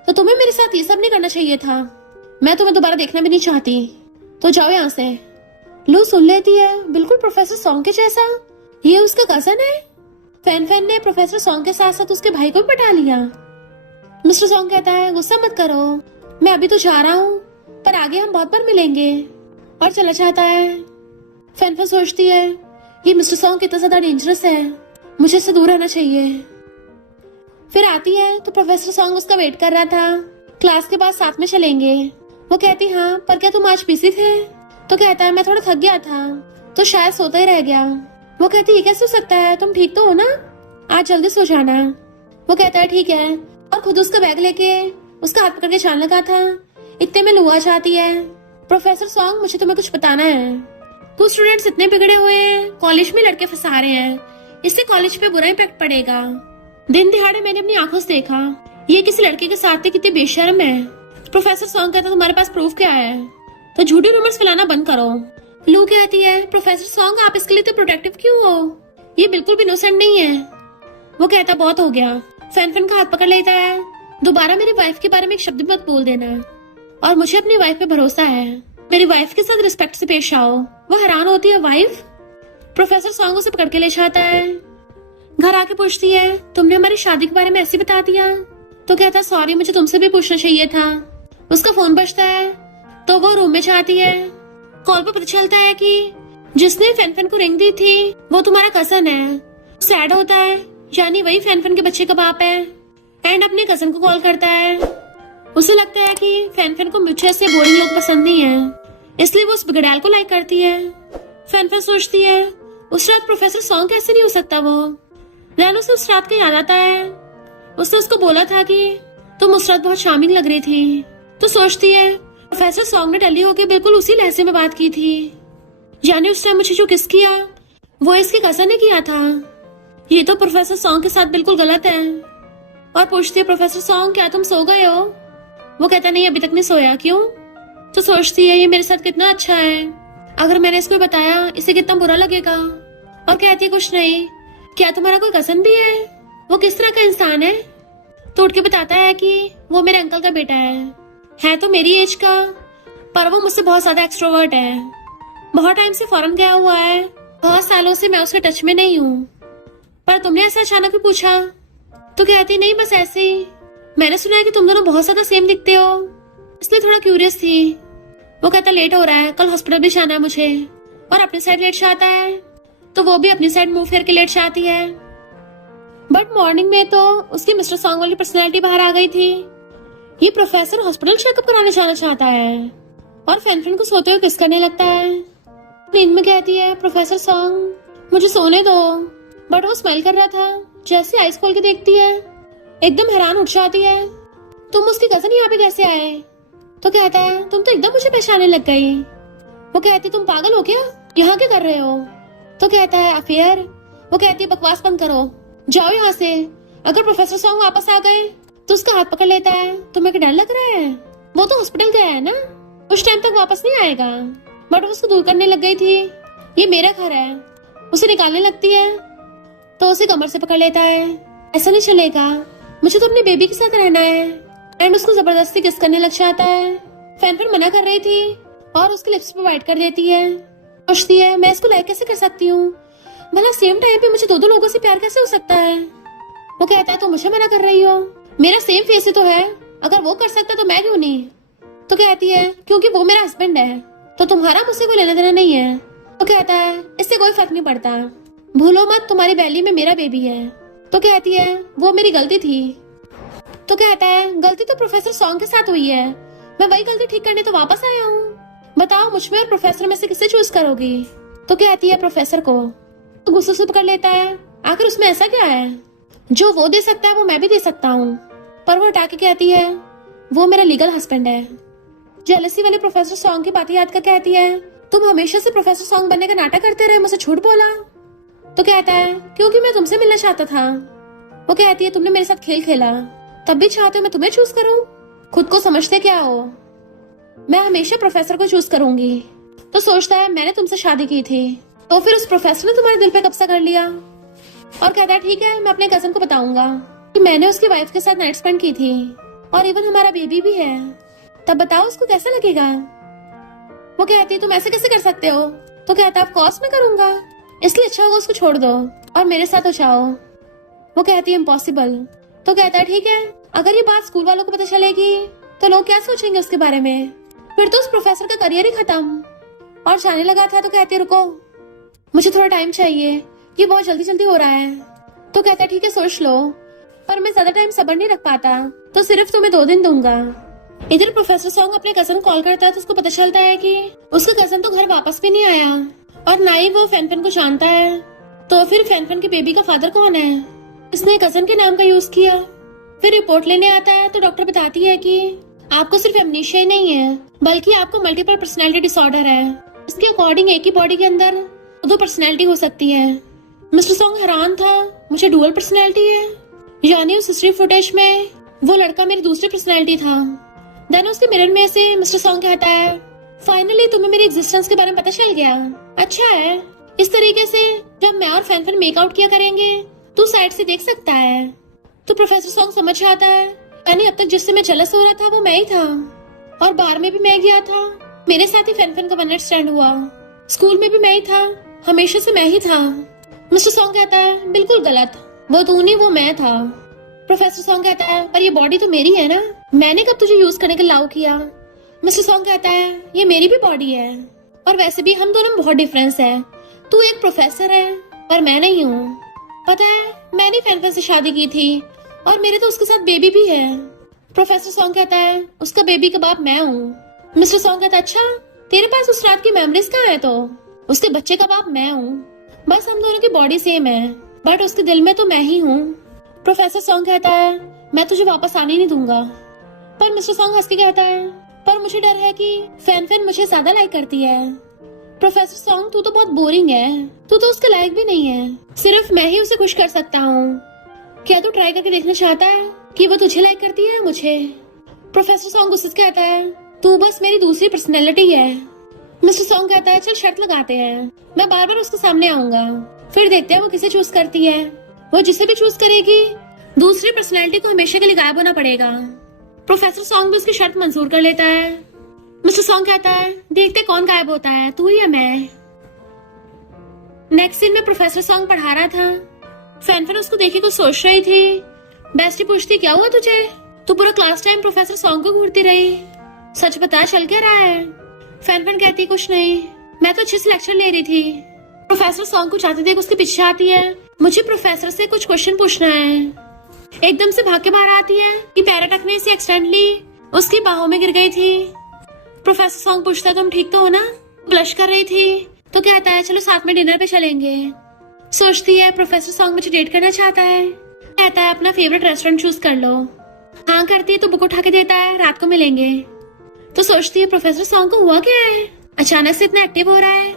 तो तुम्हें मेरे साथ ये सब नहीं करना चाहिए था, मैं तुम्हें दोबारा देखना भी नहीं चाहती, तो जाओ यहाँ से। लू सुन लेती है, बिल्कुल प्रोफेसर सॉन्ग के जैसा, ये उसका कजन है। फैन ने प्रोफेसर सॉन्ग के साथ साथ उसके भाई को भी पटा लिया। मिस्टर सॉन्ग कहता है गुस्सा मत करो, मैं अभी तो जा रहा हूँ, पर आगे हम बहुत बार मिलेंगे, और चला जाता है। फैन सोचती है ये मिस्टर सॉन्ग कितना ज्यादा डेंजरस है, मुझे इससे दूर रहना चाहिए। फिर आती है तो प्रोफेसर सॉन्ग उसका वेट कर रहा था, क्लास के बाद साथ में चलेंगे। वो कहती हाँ पर क्या तुम आज बिजी थे? तो कहता है मैं थोड़ा थक गया था तो शायद सोता ही रह गया। वो कहती ये कैसे हो सकता है, तुम ठीक तो हो ना, आज जल्दी सो जाना। वो कहता है ठीक है, और खुद उसका बैग लेके उसका हाथ पकड़ के जाने लगा था। इतने में लुआ चाहती है, प्रोफेसर सॉन्ग मुझे तुम्हें कुछ बताना है। कुछ स्टूडेंट्स इतने बिगड़े हुए हैं, कॉलेज में लड़के फंसा रहे हैं, इससे कॉलेज पे बुरा इम्पैक्ट पड़ेगा। दिन दिहाड़े मैंने अपनी आंखों से देखा ये किसी लड़के के साथ थे, कितने बेशर्म है। प्रोफेसर सॉन्ग कहता तुम्हारे पास प्रूफ क्या है, तो झूठी रूमर्स फैलाना बंद करो। लू कहती है प्रोफेसर सॉन्ग आप इसके लिए तो प्रोटेक्टिव क्यों हो, ये बिल्कुल भी इनोसेंट नहीं है। वो कहता बहुत हो गया। फैन का हाथ पकड़ लेता है, दोबारा मेरी वाइफ के बारे में एक शब्द मत बोल देना, और मुझे अपनी वाइफ पे भरोसा है, मेरी वाइफ के साथ रिस्पेक्ट से पेश आओ। वो हैरान होती है वाइफ। प्रोफेसर सॉन्ग उसे पकड़ के ले जाता है, घर आके पूछती है तुमने हमारी शादी के बारे में ऐसे बता दिया। तो कहता सॉरी मुझे तुमसे भी पूछना चाहिए था। उसका फोन बजता है तो वो रूम में जाती है। कॉल पे पता चलता है कि जिसने फैन को रिंग दी थी वो तुम्हारा कजन है। सैड होता है, यानी वही फैन के बच्चे का बाप है, एंड अपने कजन को कॉल करता है। उसे लगता है कि फैन को मुझे ऐसे बोरिंग लोग पसंद नहीं है, इसलिए वो उस बिगड़ैल को लाइक करती है। फैन सोचती है उस रात प्रोफेसर सॉन्ग कैसे नहीं हो सकता वो। देन उसे उस रात का याद आता है, उसने उसको बोला था कि तुम उस रात बहुत शार्मिंग लग रही थी। तो सोचती है प्रोफेसर सॉन्ग ने टली होकर बिल्कुल उसी लहजे में बात की थी, यानी उस टाइम मुझे जो किस किया वो इसके कजन ने किया था। ये तो प्रोफेसर सॉन्ग के साथ बिल्कुल गलत है। और पूछती है प्रोफेसर सॉन्ग क्या तुम सो गए हो। वो कहता नहीं अभी तक नहीं सोया। क्यों। तो सोचती है ये मेरे साथ कितना अच्छा है, अगर मैंने इसको बताया इसे कितना बुरा लगेगा। और कहती है कुछ नहीं, क्या तुम्हारा कोई कजन भी है, वो किस तरह का इंसान है। तो उठ के बताता है कि वो मेरे अंकल का बेटा है तो मेरी एज का, पर वो मुझसे बहुत ज्यादा एक्सट्रोवर्ट है, बहुत टाइम से फॉरेन गया हुआ है, बहुत सालों से मैं उसके टच में नहीं हूँ। पर तुमने ऐसा अचानक भी पूछा। तो कहती नहीं बस ऐसे ही, मैंने सुना है कि तुम दोनों बहुत ज्यादा सेम दिखते हो, इसलिए थोड़ा क्यूरियस थी। वो कहता लेट हो रहा है, कल हॉस्पिटल भी जाना है मुझे। और अपनी साइड लेट जाता है तो वो भी अपनी साइड मुंह फेर के लेट जाती है। बट मॉर्निंग में तो उसकी मिस्टर सॉन्ग वाली पर्सनैलिटी बाहर आ गई थी। ये प्रोफेसर हॉस्पिटल चेकअप कराने जाना चाहता है और फैन को सोते हुए किस करने लगता है। नींद में कहती है प्रोफेसर सॉन्ग मुझे सोने दो, बट वो स्माइल कर रहा था। जैसे आइस खोल के देखती है एकदम हैरान उठ जाती है, तुम उसकी कजन यहाँ पे कैसे आए। तो कहता है तुम तो एकदम मुझे पहचानने लग गई। वो कहती तुम पागल हो क्या, यहाँ क्या कर रहे हो। तो कहता है अफेयर। वो कहती है बकवास बंद करो, जाओ यहाँ से। अगर प्रोफेसर सॉन्ग वापस आ गए तो उसका हाथ पकड़ लेता है। तुम्हें क्या डर लग रहा है, वो तो हॉस्पिटल गया है ना, उस टाइम तक वापस नहीं आएगा। बट वो उसको दूर करने लग गई थी। ये मेरा घर है, उसे निकालने लगती है तो उसे कमर से पकड़ लेता है। ऐसा नहीं चलेगा, मुझे तो अपने बेबी के साथ रहना है। एंड उसको जबरदस्ती किस करने लग जाता है। फैन मना कर रही थी और उसके लिप्स पे बाइट कर देती है। सोचती है मैं इसको लाइक कैसे कर सकती हूँ, भला सेम टाइम पे मुझे दो लोगों से प्यार कैसे हो सकता है। वो कहता है तो मुझे मना कर रही हो, मेरा सेम फेस ही तो है, अगर वो कर सकता तो मैं क्यों नहीं। तो कहती है क्योंकि वो मेरा हस्बैंड है, तो तुम्हारा मुझसे कोई लेना देना नहीं है। तो कहता है इससे कोई फर्क नहीं पड़ता, भूलो मत तुम्हारी बैली में मेरा बेबी है। तो कहती है वो मेरी गलती थी। तो कहता है गलती तो प्रोफेसर सॉन्ग के साथ हुई है, मैं वही गलती ठीक करने तो वापस आया हूँ, बताओ मुझ में और प्रोफेसर में से किसे चूज करोगी। तो कहती है प्रोफेसर को। तो गुस्से से पकड़ लेता है, आखिर उसमें ऐसा क्या है, जो वो दे सकता है वो मैं भी दे सकता हूँ। पर वो हटा के कहती है वो मेरा लीगल हस्बैंड है। जेलसी वाले प्रोफेसर सॉन्ग की बातें याद कर कहती है तुम हमेशा से प्रोफेसर सॉन्ग बनने का नाटक करते रहे, मुझसे झूठ बोला। तो कहता है क्योंकि मैं तुमसे मिलना चाहता था। वो कहती है तुमने मेरे साथ खेल खेला, तब भी चाहते हो मैं तुम्हें चूज करूं, खुद को समझते क्या हो, मैं हमेशा प्रोफेसर को चूज करूंगी। तो सोचता है मैंने तुमसे शादी की थी, तो फिर उस प्रोफेसर ने तुम्हारे दिल पे कब्जा कर लिया। और कहता है ठीक है मैं अपने कजन को बताऊंगा कि मैंने उसकी वाइफ के साथ नाइट स्पेंड की थी, और इवन हमारा बेबी भी है, तब बताओ उसको कैसा लगेगा। वो कहती है तुम ऐसे कैसे कर सकते हो। तो कहता है ऑफ कोर्स मैं करूंगा, इसलिए अच्छा होगा उसको छोड़ दो और मेरे साथ हो जाओ। वो कहती है इम्पॉसिबल। तो कहता है ठीक है, अगर ये बात स्कूल वालों को पता चलेगी तो लोग क्या सोचेंगे उसके बारे में, फिर तो उस प्रोफेसर का करियर ही खत्म। और जाने लगा था तो कहती है रुको मुझे थोड़ा टाइम चाहिए, ये बहुत जल्दी जल्दी हो रहा है। तो कहता है ठीक है सोच लो, पर मैं ज्यादा टाइम सब्र नहीं रख पाता, तो सिर्फ तुम्हें 2 दिन दूंगा। इधर प्रोफेसर सॉन्ग अपने कजन को कॉल करता है तो उसको पता चलता है कि उसका कजन तो घर वापस भी नहीं आया और ना ही वो फैन को जानता है। तो फिर फैन के बेबी का फादर कौन है, इसने कजन के नाम का यूज किया। फिर रिपोर्ट लेने आता है तो डॉक्टर बताती है कि आपको सिर्फ एमनीशिया ही नहीं है बल्कि आपको मल्टीपल पर्सनैलिटी डिसऑर्डर है। इसके अकॉर्डिंग एक ही बॉडी के अंदर दो पर्सनैलिटी हो सकती है। मिस्टर सॉन्ग हैरान था, मुझे डुअल पर्सनैलिटी है, यानी उस हिस्ट्री फुटेज में वो लड़का मेरी दूसरी पर्सनैलिटी था। देन उसके मिरर में से मिस्टर सॉन्ग कहता है, फाइनली तुम्हें मेरी एग्जिस्टेंस के बारे में पता चल गया। अच्छा है, इस तरीके से जब मैं और फैन मेकआउट किया करेंगे तू साइड से देख सकता है। तो प्रोफेसर सॉन्ग समझ आता है, यानी अब तक जिससे मैं जेलस हो रहा था वो मैं ही था, और बार में भी मैं गया था, मेरे साथ ही फैन का वन नाइट स्टैंड हुआ, स्कूल में भी मैं ही था, हमेशा से मैं ही था। मिस्टर सॉन्ग कहता है, बिल्कुल गलत, वो तू नहीं वो मैं था। प्रोफेसर सॉन्ग कहता है, पर ये बॉडी तो मेरी है ना, मैंने कब तुझे यूज करने के लाउ किया। मिस्टर सॉन्ग कहता है, ये मेरी भी बॉडी है, और वैसे भी हम दोनों में बहुत डिफरेंस है, तू एक प्रोफेसर है पर मैं नहीं हूँ। पता है, मैंने फैन से शादी की थी और मेरे तो उसके साथ बेबी भी है। प्रोफेसर सॉन्ग कहता है, उसका बेबी का बाप मैं हूँ। मिस्टर सॉन्ग कहता है, अच्छा तेरे पास उस रात की मेमोरीज कहाँ है? तो उसके बच्चे का बाप मैं हूँ, बस हम दोनों की बॉडी सेम है बट उसके दिल में तो मैं ही हूँ। प्रोफेसर सॉन्ग कहता है, मैं तुझे वापस आने नहीं दूंगा। पर मिस्टर सॉन्ग हंस के कहता है, पर मुझे डर है कि फैन मुझे ज्यादा लाइक करती है। प्रोफेसर सॉन्ग तू तो बहुत बोरिंग है, तू तो उसके लायक भी नहीं है, सिर्फ मैं ही उसे खुश कर सकता हूँ। क्या तू ट्राई करके देखना चाहता है कि वो तुझे लाइक करती है मुझे? प्रोफेसर सॉन्ग गुस्से से कहता है, तू बस मेरी दूसरी पर्सनैलिटी है। मिस्टर सॉन्ग कहता है, चल शर्त लगाते हैं, मैं बार बार उसके सामने आऊंगा, फिर देखते हैं वो किसे चूज करती है। वो जिसे भी चूज करेगी दूसरी पर्सनैलिटी को हमेशा के लिए गायब होना पड़ेगा। प्रोफेसर सॉन्ग भी उसकी शर्त मंजूर कर लेता है। मिस्टर सॉन्ग कहता है, देखते कौन गायब होता है, तू या मैं। नेक्स्ट सीन में प्रोफेसर सॉन्ग पढ़ा रहा था। फैन उसको देखे कुछ सोच रही थी। बेस्टी पूछती, क्या हुआ तुझे? तू पूरा क्लास टाइम प्रोफेसर सॉन्ग को घूरती रही, सच बता चल क्या रहा है? फैन कहती, कुछ नहीं, मैं तो अच्छे से लेक्चर ले रही थी। प्रोफेसर सॉन्ग को जाते देख उसके पीछे आती है, मुझे प्रोफेसर से कुछ क्वेश्चन पूछना है। एकदम से भाग के बाहर आती है कि पैर अटकने से एक्सीडेंटली उसकी बाहों में गिर गई थी। प्रोफेसर सॉन्ग पूछता है, तुम ठीक तो हो ना? ब्लश कर रही थी तो कहता है, चलो साथ में डिनर पे चलेंगे। सोचती है प्रोफेसर सॉन्ग मुझे डेट करना चाहता है, कहता है अपना फेवरेट रेस्टोरेंट चूज कर लो। हाँ करती है तो बुक उठा के देता है, रात को मिलेंगे। तो सोचती है प्रोफेसर सॉन्ग को हुआ क्या है, अचानक से इतना एक्टिव हो रहा है।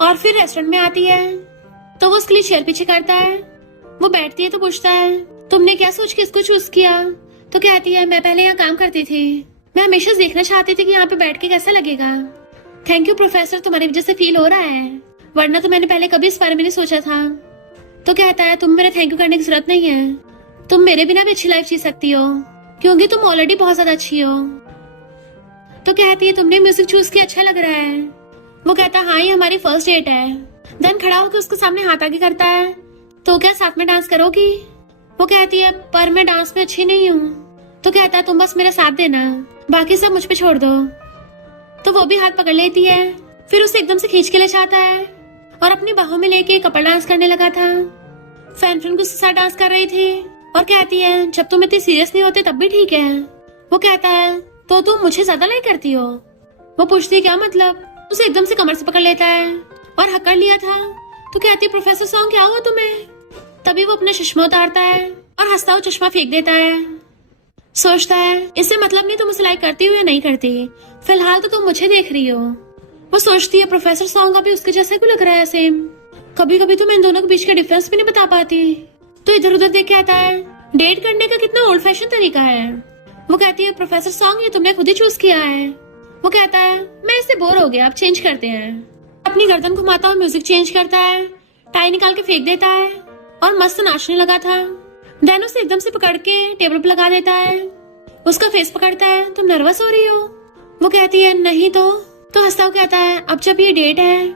और फिर रेस्टोरेंट में आती है तो वो उसके लिए चेयर पीछे करता है। वो बैठती है तो पूछता है, तुमने क्या सोच के इसको चूज किया? तो कहती है, मैं पहले यहाँ काम करती थी, मैं हमेशा देखना चाहती थी कि यहाँ पे बैठ के कैसा लगेगा। थैंक यू प्रोफेसर, तुम्हारी वजह से फील हो रहा है, वरना तो मैंने पहले कभी इस बारे में नहीं सोचा था। तो कहता है, तुम मेरे थैंक यू करने की जरूरत नहीं है, तुम मेरे बिना भी अच्छी लाइफ जी सकती हो क्योंकि तुम ऑलरेडी बहुत ज्यादा अच्छी हो। तो कहती है, तुमने म्यूजिक चूज किया, अच्छा लग रहा है। वो कहता है, हाँ ये हमारी फर्स्ट डेट है। देन खड़ा होकर उसके सामने हाथ आगे करता है, तो क्या साथ में डांस करोगी? वो कहती है, पर मैं डांस में अच्छी नहीं हूँ। तो कहता है, तुम बस मेरा साथ देना, बाकी सब मुझ पे छोड़ दो। तो वो भी हाथ पकड़ लेती है, फिर उसे एकदम से खींच के ले जाता है और अपनी बाहों में लेके कपल डांस करने लगा था। फैन को उसके साथ डांस कर रही थी और कहती है, जब तुम इतनी सीरियस नहीं होते तब भी ठीक है। वो कहता है, तो तुम मुझे ज्यादा लाइक करती हो? वो पूछती है, क्या मतलब? उसे एकदम से कमर से पकड़ लेता है और हक कर लिया था। तो कहती है, प्रोफेसर सॉन्ग क्या हुआ तुम्हें? तभी वो अपना चश्मा उतारता है और हंसता हुआ चश्मा फेंक देता है। सोचता है, इससे मतलब नहीं तुम उसे लाइक करती हो या नहीं करती, फिलहाल तो तुम मुझे देख रही हो। वो सोचती है, प्रोफेसर सॉन्ग अभी उसके जैसे को लग रहा है सेम, कभी कभी तो मैं इन दोनों के बीच का डिफरेंस भी नहीं बता पाती। तो इधर उधर देख के आता है, डेट करने का कितना ओल्ड फैशन तरीका है। वो कहती है, प्रोफेसर सॉन्ग ये तुमने खुद ही चूज किया है। वो कहता है, मैं इससे बोर हो गया, अब चेंज करते हैं। अपनी गर्दन घुमाता हुआ म्यूजिक चेंज करता है, टाई निकाल के फेंक देता है और मस्त नाचने लगा था। देन उसे एकदम से पकड़ के टेबल पर लगा देता है, उसका फेस पकड़ता है, तुम नर्वस हो रही हो? वो कहती है, नहीं। तो हंसता हुआ कहता है, अब जब ये डेट है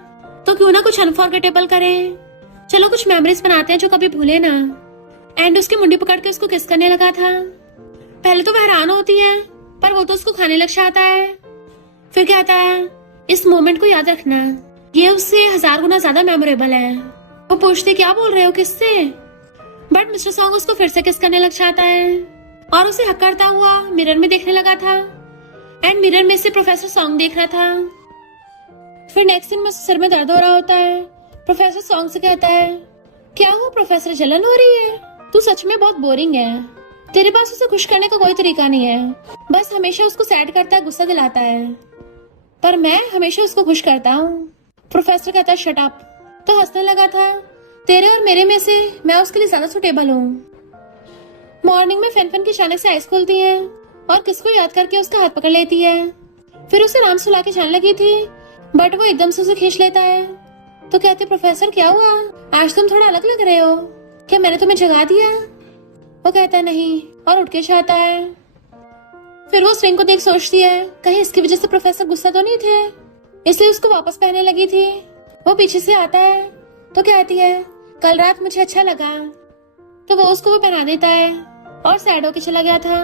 तो क्यों ना कुछ अनफॉरगेटेबल करें, चलो कुछ मेमोरीज बनाते हैं जो कभी भूले ना। एंड उसकी मुंडी पकड़ के उसको किस करने लगा था। पहले तो वह हैरान होती है, पर वो तो उसको खाने लग जाता है। फिर कहता है, इस मोमेंट को याद रखना, ये उससे 1000 गुना ज्यादा मेमोरेबल है। वो पूछते, क्या बोल रहे हो, किससे? बट मिस्टर सॉन्ग उसको फिर से किस करने लग जाता है और उसे हक करता हुआ मिरर में देखने लगा था। एंड मिरर में से प्रोफेसर सॉन्ग देख रहा था। फिर नेक्स्ट दिन में सिर में दर्द हो रहा होता है। प्रोफेसर सॉन्ग से कहता है, क्या हुआ प्रोफेसर, जलन हो रही है? तू सच में बहुत बोरिंग है, तेरे पास उसे खुश करने का कोई तरीका नहीं है, बस हमेशा उसको सैड करता है, गुस्सा दिलाता है। पर मैं हमेशा उसको खुश करता हूँ। प्रोफेसर कहता है शट अप, तो हंसने लगा था। तेरे और मेरे में से मैं उसके लिए ज्यादा सुटेबल हूँ। मॉर्निंग में फैन की अचानक से आइज खुलती है और किसको याद करके उसका हाथ पकड़ लेती है। फिर उसे राम सुला के जाने लगी थी, बट वो एकदम से उसे खींच लेता है। तो कहते प्रोफेसर क्या हुआ, आज तुम थोड़ा अलग लग रहे हो, क्या मैंने तुम्हें जगा दिया? वो कहता है नहीं और उठ के जाता है। फिर वो स्ट्रिंग को देख सोचती है कहीं इसकी वजह से प्रोफेसर गुस्सा तो नहीं थे, इसलिए उसको वापस पहनने लगी थी। वो पीछे से आता है तो कहती है कल रात मुझे अच्छा लगा, तो वो उसको पहना देता है और सैड होके चला गया था।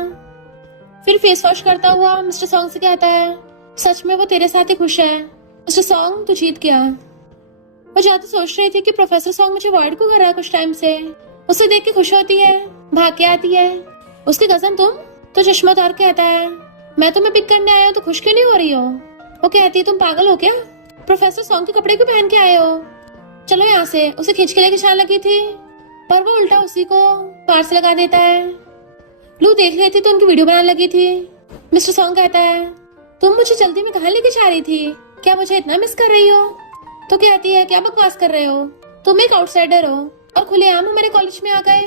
फिर फेस वॉश करता हुआ मिस्टर सॉन्ग से कहता है सच में वो तेरे साथ ही खुश है मिस्टर सॉन्ग, तू जीत गया। वो ज्यादा सोच रही थी कि प्रोफेसर सॉन्ग मुझे अवॉइड क्यों कर रहा है कुछ टाइम से। उसे देख के खुश होती है, भाग के आती है। उसकी कजन तुम, तो चश्मा उतार के आता है मैं तुम्हें पिक करने आया हूँ, तो खुश क्यों नहीं हो रही हो? वो कहती है तुम पागल हो क्या, प्रोफेसर सॉन्ग के कपड़े क्यों पहन के आए हो, चलो यहाँ से। उसे खींच के लेके जाने लगी थी, पर वो उल्टा उसी को पार से लगा देता है। लू देख रही थी तो उनकी वीडियो बनाने लगी थी। मिस्टर सॉन्ग कहता है तुम मुझे जल्दी में कहाँ लेके जा रही थी, क्या मुझे इतना मिस कर रही हो? तो कहती है क्या बकवास कर रहे हो, तुम एक आउटसाइडर हो और खुलेआम हमारे कॉलेज में आ गए,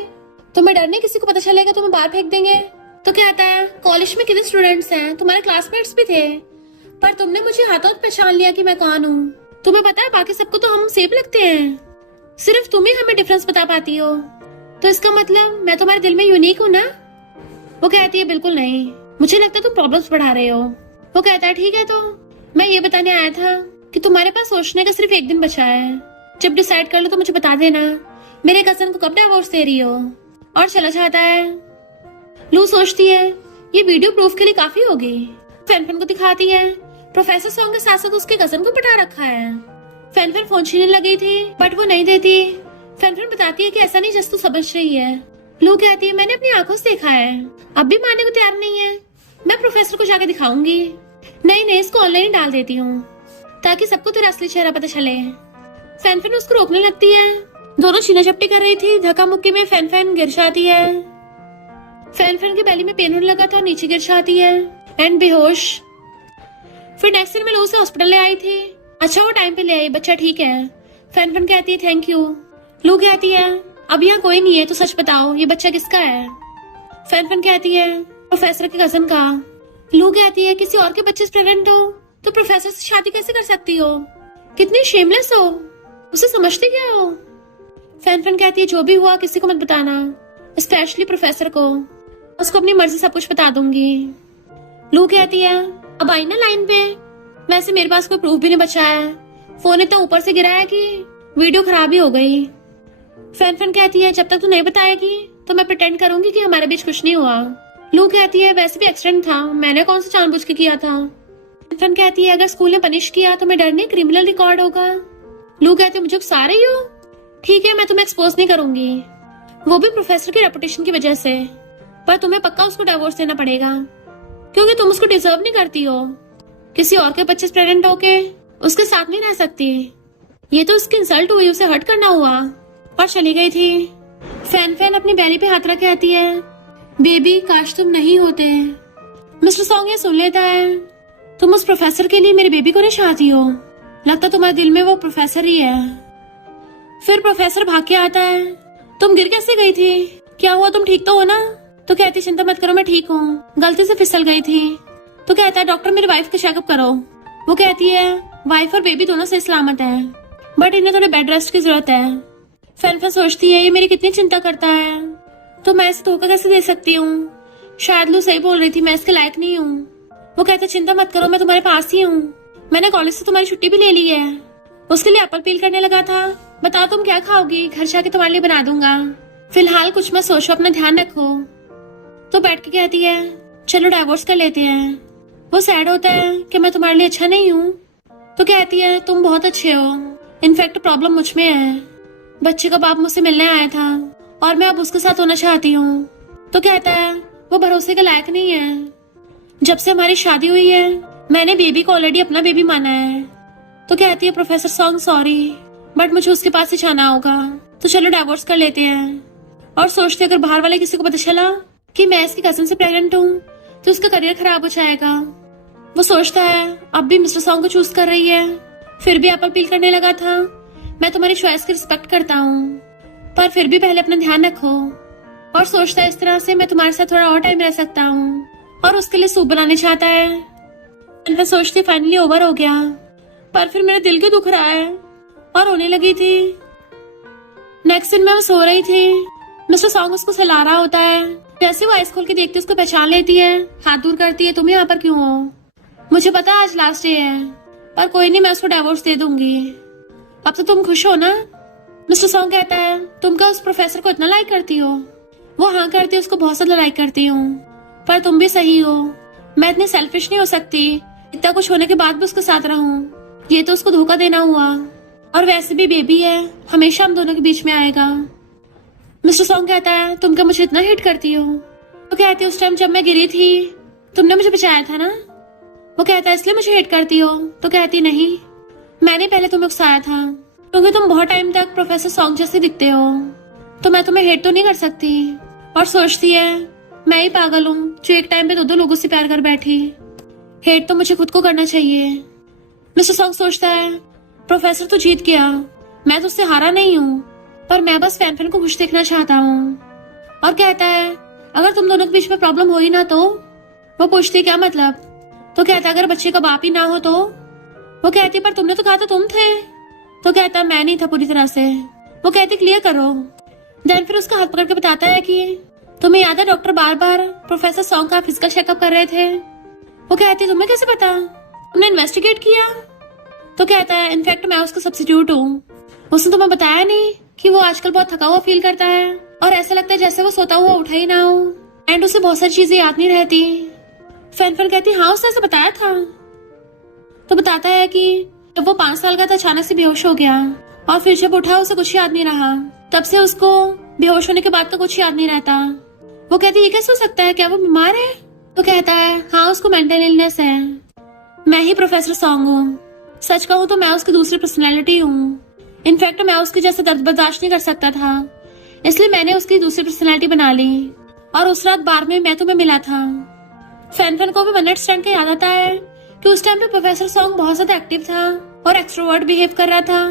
तुम्हें डर नहीं किसी को पता चलेगा तुम्हें बाहर फेंक देंगे। तो कहता है कॉलेज में कितने स्टूडेंट्स हैं, तुम्हारे क्लासमेट्स भी थे, पर तुमने मुझे हाथों पहचान लिया कि मैं कौन हूँ। तुम्हें पता है बाकी सबको तो हम सेम लगते हैं, सिर्फ तुम ही हमें डिफरेंस बता पाती हो, तो इसका मतलब मैं तुम्हारे दिल में यूनिक हूँ ना? वो कहती है बिल्कुल नहीं, मुझे लगता है तुम प्रॉब्लम्स बढ़ा रहे हो। वो कहता है ठीक है, तो मैं ये बताने आया था कि तुम्हारे पास सोचने का सिर्फ एक दिन बचा है, जब डिसाइड कर लो तो मुझे बता देना मेरे कजन को कब डिवोर्स दे रही हो। और चला जाता है। लू सोचती है ये वीडियो प्रूफ के लिए काफी होगी। फैन को दिखाती है प्रोफेसर सॉन्ग के साथ साथ उसके कजन को पटा रखा है। फैन फोन छीनने लगी थी बट वो नहीं देती। फैन बताती है कि ऐसा नहीं जैसे तू समझ रही है। लू कहती है मैंने अपनी आंखों से देखा है, अब भी मानने को तैयार नहीं है, मैं प्रोफेसर को जाके दिखाऊंगी। नहीं इसको ऑनलाइन डाल देती हूँ ताकि सबको तेरा असली चेहरा पता चले। फैन उसको रोकने लगती है, दोनों छीना झपटी कर रही थी। धक्का मुक्की में फैन गिर जाती है। फैन के बैली में पेन होने लगा था और नीचे गिर जाती है एंड बेहोश। फिर नेक्स्ट दिन मैं लू से हॉस्पिटल ले आई थी। अच्छा वो टाइम पे ले आई, बच्चा ठीक है। फैन कहती है थैंक यू। लू कहती है अब यहाँ कोई नहीं है तो सच बताओ ये बच्चा किसका है? फैन कहती है प्रोफेसर के कजन का। लू कहती है किसी और के बच्चे से प्रेग्नेंट हो तो प्रोफेसर से शादी कैसे कर सकती हो, कितनी शेमलेस हो, उसे समझते क्या हो? फैन कहती है जो भी हुआ किसी को मत बताना, स्पेशली प्रोफेसर को, उसको अपनी मर्जी सब कुछ बता दूंगी। लू कहती है अब आई ना लाइन पे, वैसे मेरे पास कोई प्रूफ भी नहीं बचा है, फोन इतना ऊपर से गिरा है कि वीडियो खराब ही हो गई। फैन कहती है जब तक तू नहीं बताएगी तो मैं प्रिटेंड करूंगी कि हमारे बीच कुछ नहीं हुआ। लू कहती है वैसे भी एक्सीडेंट था, मैंने कौन सा जानबूझ के किया था। फैन कहती है अगर स्कूल ने पनिश किया तो मैं डर नहीं क्रिमिनल रिकॉर्ड होगा। लू कहती है मुझे उकसा रही हो, ठीक है मैं तुम्हें एक्सपोज नहीं करूंगी, वो भी प्रोफेसर की रेपुटेशन की वजह से, पर तुम्हें पक्का उसको डिवोर्स देना पड़ेगा क्योंकि तुम उसको डिजर्व नहीं करती हो। किसी और के बच्चे प्रेग्नेंट होके उसके साथ नहीं रह सकती, ये तो उसकी इंसल्ट हुई, उसे हर्ट करना हुआ। और चली गई थी। फैन अपनी बैली पे हाथ रख के आती है बेबी काश तुम नहीं होते। मिस्टर सॉन्ग ये सुन लेता है तुम उस प्रोफेसर के लिए मेरी बेबी को नहीं चाहती हो, लगता तुम्हारे दिल में वो प्रोफेसर ही है। फिर प्रोफेसर भाग के आता है तुम गिर कैसे गई थी, क्या हुआ, तुम ठीक तो हो ना? तो कहती चिंता मत करो मैं ठीक हूँ, गलती से फिसल गई थी। तो कहता है डॉक्टर मेरी वाइफ का चेकअप करो। वो कहती है वाइफ और बेबी दोनों सही सलामत है, बट इन्हें थोड़े बेड रेस्ट की जरूरत है। फैन सोचती है ये मेरी कितनी चिंता करता है, तो मैं इसे धोखा कैसे दे सकती हूँ, शायद लू सही बोल रही थी, मैं इसके लायक नहीं हूँ। वो कहता चिंता मत करो मैं तुम्हारे पास ही हूँ, मैंने कॉलेज से तुम्हारी छुट्टी भी ले ली है। उसके लिए एप्पल पील करने लगा था, बताओ तुम क्या खाओगी, घर जाके तुम्हारे लिए बना दूंगा, फिलहाल कुछ मत सोचो, अपना ध्यान रखो। तो बैठ के कहती है चलो डिवोर्स कर लेते हैं। वो सैड होता है कि मैं तुम्हारे लिए अच्छा नहीं हूँ। तो कहती है तुम बहुत अच्छे हो, इनफैक्ट प्रॉब्लम मुझ में है, बच्चे का बाप मुझसे मिलने आया था और मैं अब उसके साथ होना चाहती हूँ। तो कहता है वो भरोसे के लायक नहीं है, जब से हमारी शादी हुई है मैंने बेबी को ऑलरेडी अपना बेबी माना है। तो कहती है प्रोफेसर सॉन्ग सॉरी बट मुझे उसके पास ही जाना होगा, तो चलो डिवोर्स कर लेते हैं। और सोचते अगर बाहर वाले किसी को पता चला कि मैं इसकी कजिन से प्रेग्नेंट हूँ तो उसका करियर खराब हो जाएगा। वो सोचता है अब भी मिस्टर सॉन्ग को चूज कर रही है, फिर भी आप अपील करने लगा था। मैं तुम्हारी चॉइस की रिस्पेक्ट करता हूँ, पर फिर भी पहले अपना ध्यान रखो। और सोचता है इस तरह से मैं तुम्हारे साथ थोड़ा और टाइम रह सकता हूँ, और उसके लिए सूप बनाने चाहता है। मैं सोचती फाइनली ओवर हो गया, पर फिर मेरा दिल क्यों दुख रहा है, और रोने लगी थी। नेक्स्ट दिन मैं वो सो रही थी, मिस्टर सॉन्ग उसको सुला रहा होता है। जैसे वो आइस खोल के देखती है उसको पहचान लेती है, हाथ दूर करती है, तुम यहाँ पर क्यों हो? मुझे पता है आज लास्ट डे है, पर कोई नहीं, मैं उसको डिवोर्स दे दूंगी। अब तो तुम खुश हो ना? मिस्टर सॉन्ग कहता है तुम क्या उस प्रोफेसर को इतना लाइक करती हो? वो हाँ करती है, उसको बहुत ज्यादा लाइक करती हूँ, पर तुम भी सही हो। मैं इतनी सेल्फिश नहीं हो सकती, इतना कुछ होने के बाद भी उसके साथ रहूं। ये तो उसको धोखा देना हुआ, और वैसे भी बेबी है, हमेशा हम दोनों के बीच में आएगा। मिस्टर सॉन्ग कहता है तुम क्या मुझे इतना हेट करती हो? वो कहती है उस टाइम जब मैं गिरी थी तुमने मुझे बचाया था ना। वो कहता है इसलिए मुझे हेट करती हो? तो कहती नहीं, मैंने पहले तुम्हें उकसाया था, क्योंकि तुम बहुत टाइम तक प्रोफेसर सॉन्ग जैसे दिखते हो, तो मैं तुम्हें हेट तो नहीं कर सकती। और सोचती है मैं ही पागल हूँ जो एक टाइम पे दो लोगों से प्यार कर बैठी। हेट तो मुझे खुद को करना चाहिए। मिस्टर सॉन्ग सोचता है प्रोफेसर तो जीत गया, मैं तो उससे हारा नहीं हूँ, पर मैं बस फैन को खुश देखना चाहता हूँ। और कहता है अगर तुम दोनों के बीच में प्रॉब्लम हो ही ना तो? वो पूछती क्या मतलब? तो कहता अगर बच्चे का बाप ही ना हो तो? वो कहती पर तुमने तो कहा था तुम थे। तो कहता मैं नहीं था पूरी तरह से। वो कहती क्लियर करो। देन फिर उसका हाथ पकड़ के बताता है कि तुम्हें याद है डॉक्टर बार बार प्रोफेसर सॉन्ग का फिजिकल चेकअप कर रहे थे? वो कहती तुम्हें कैसे पता? तुमने इन्वेस्टिगेट किया? तो कहता है इनफैक्ट मैं उसका सब्स्टिट्यूट हूँ। उसने तुम्हें बताया नहीं कि वो आजकल बहुत थका हुआ फील करता है, और ऐसा लगता है जैसे वो सोता हुआ उठा ही ना हो, एंड उसे बहुत सारी चीजें याद नहीं रहती। फैन कहती हाँ उसने ऐसे बताया था। तो बताता है कि जब वो 5 साल का था अचानक से बेहोश हो गया, और फिर जब उठा उसे कुछ याद नहीं रहा। तब से उसको बेहोश होने के बाद तो कुछ याद नहीं रहता। वो कहती ये कैसे हो सकता है, क्या वो बीमार है? तो कहता है हाँ उसको मेंटल इलनेस है। मैं ही प्रोफेसर सॉन्ग हूँ, सच कहूँ तो मैं उसकी दूसरी पर्सनैलिटी हूँ। इनफैक्ट मैं उसके जैसे दर्द बर्दाश्त नहीं कर सकता था, इसलिए मैंने उसकी दूसरी पर्सनैलिटी बना ली, और उस रात बार में मैं तुम्हें मिला था। फैन को भी वन नाइट स्टैंड का याद आता है कि उस टाइम पे प्रोफेसर सॉन्ग बहुत ज्यादा एक्टिव था और एक्सट्रोवर्ट बिहेव कर रहा था।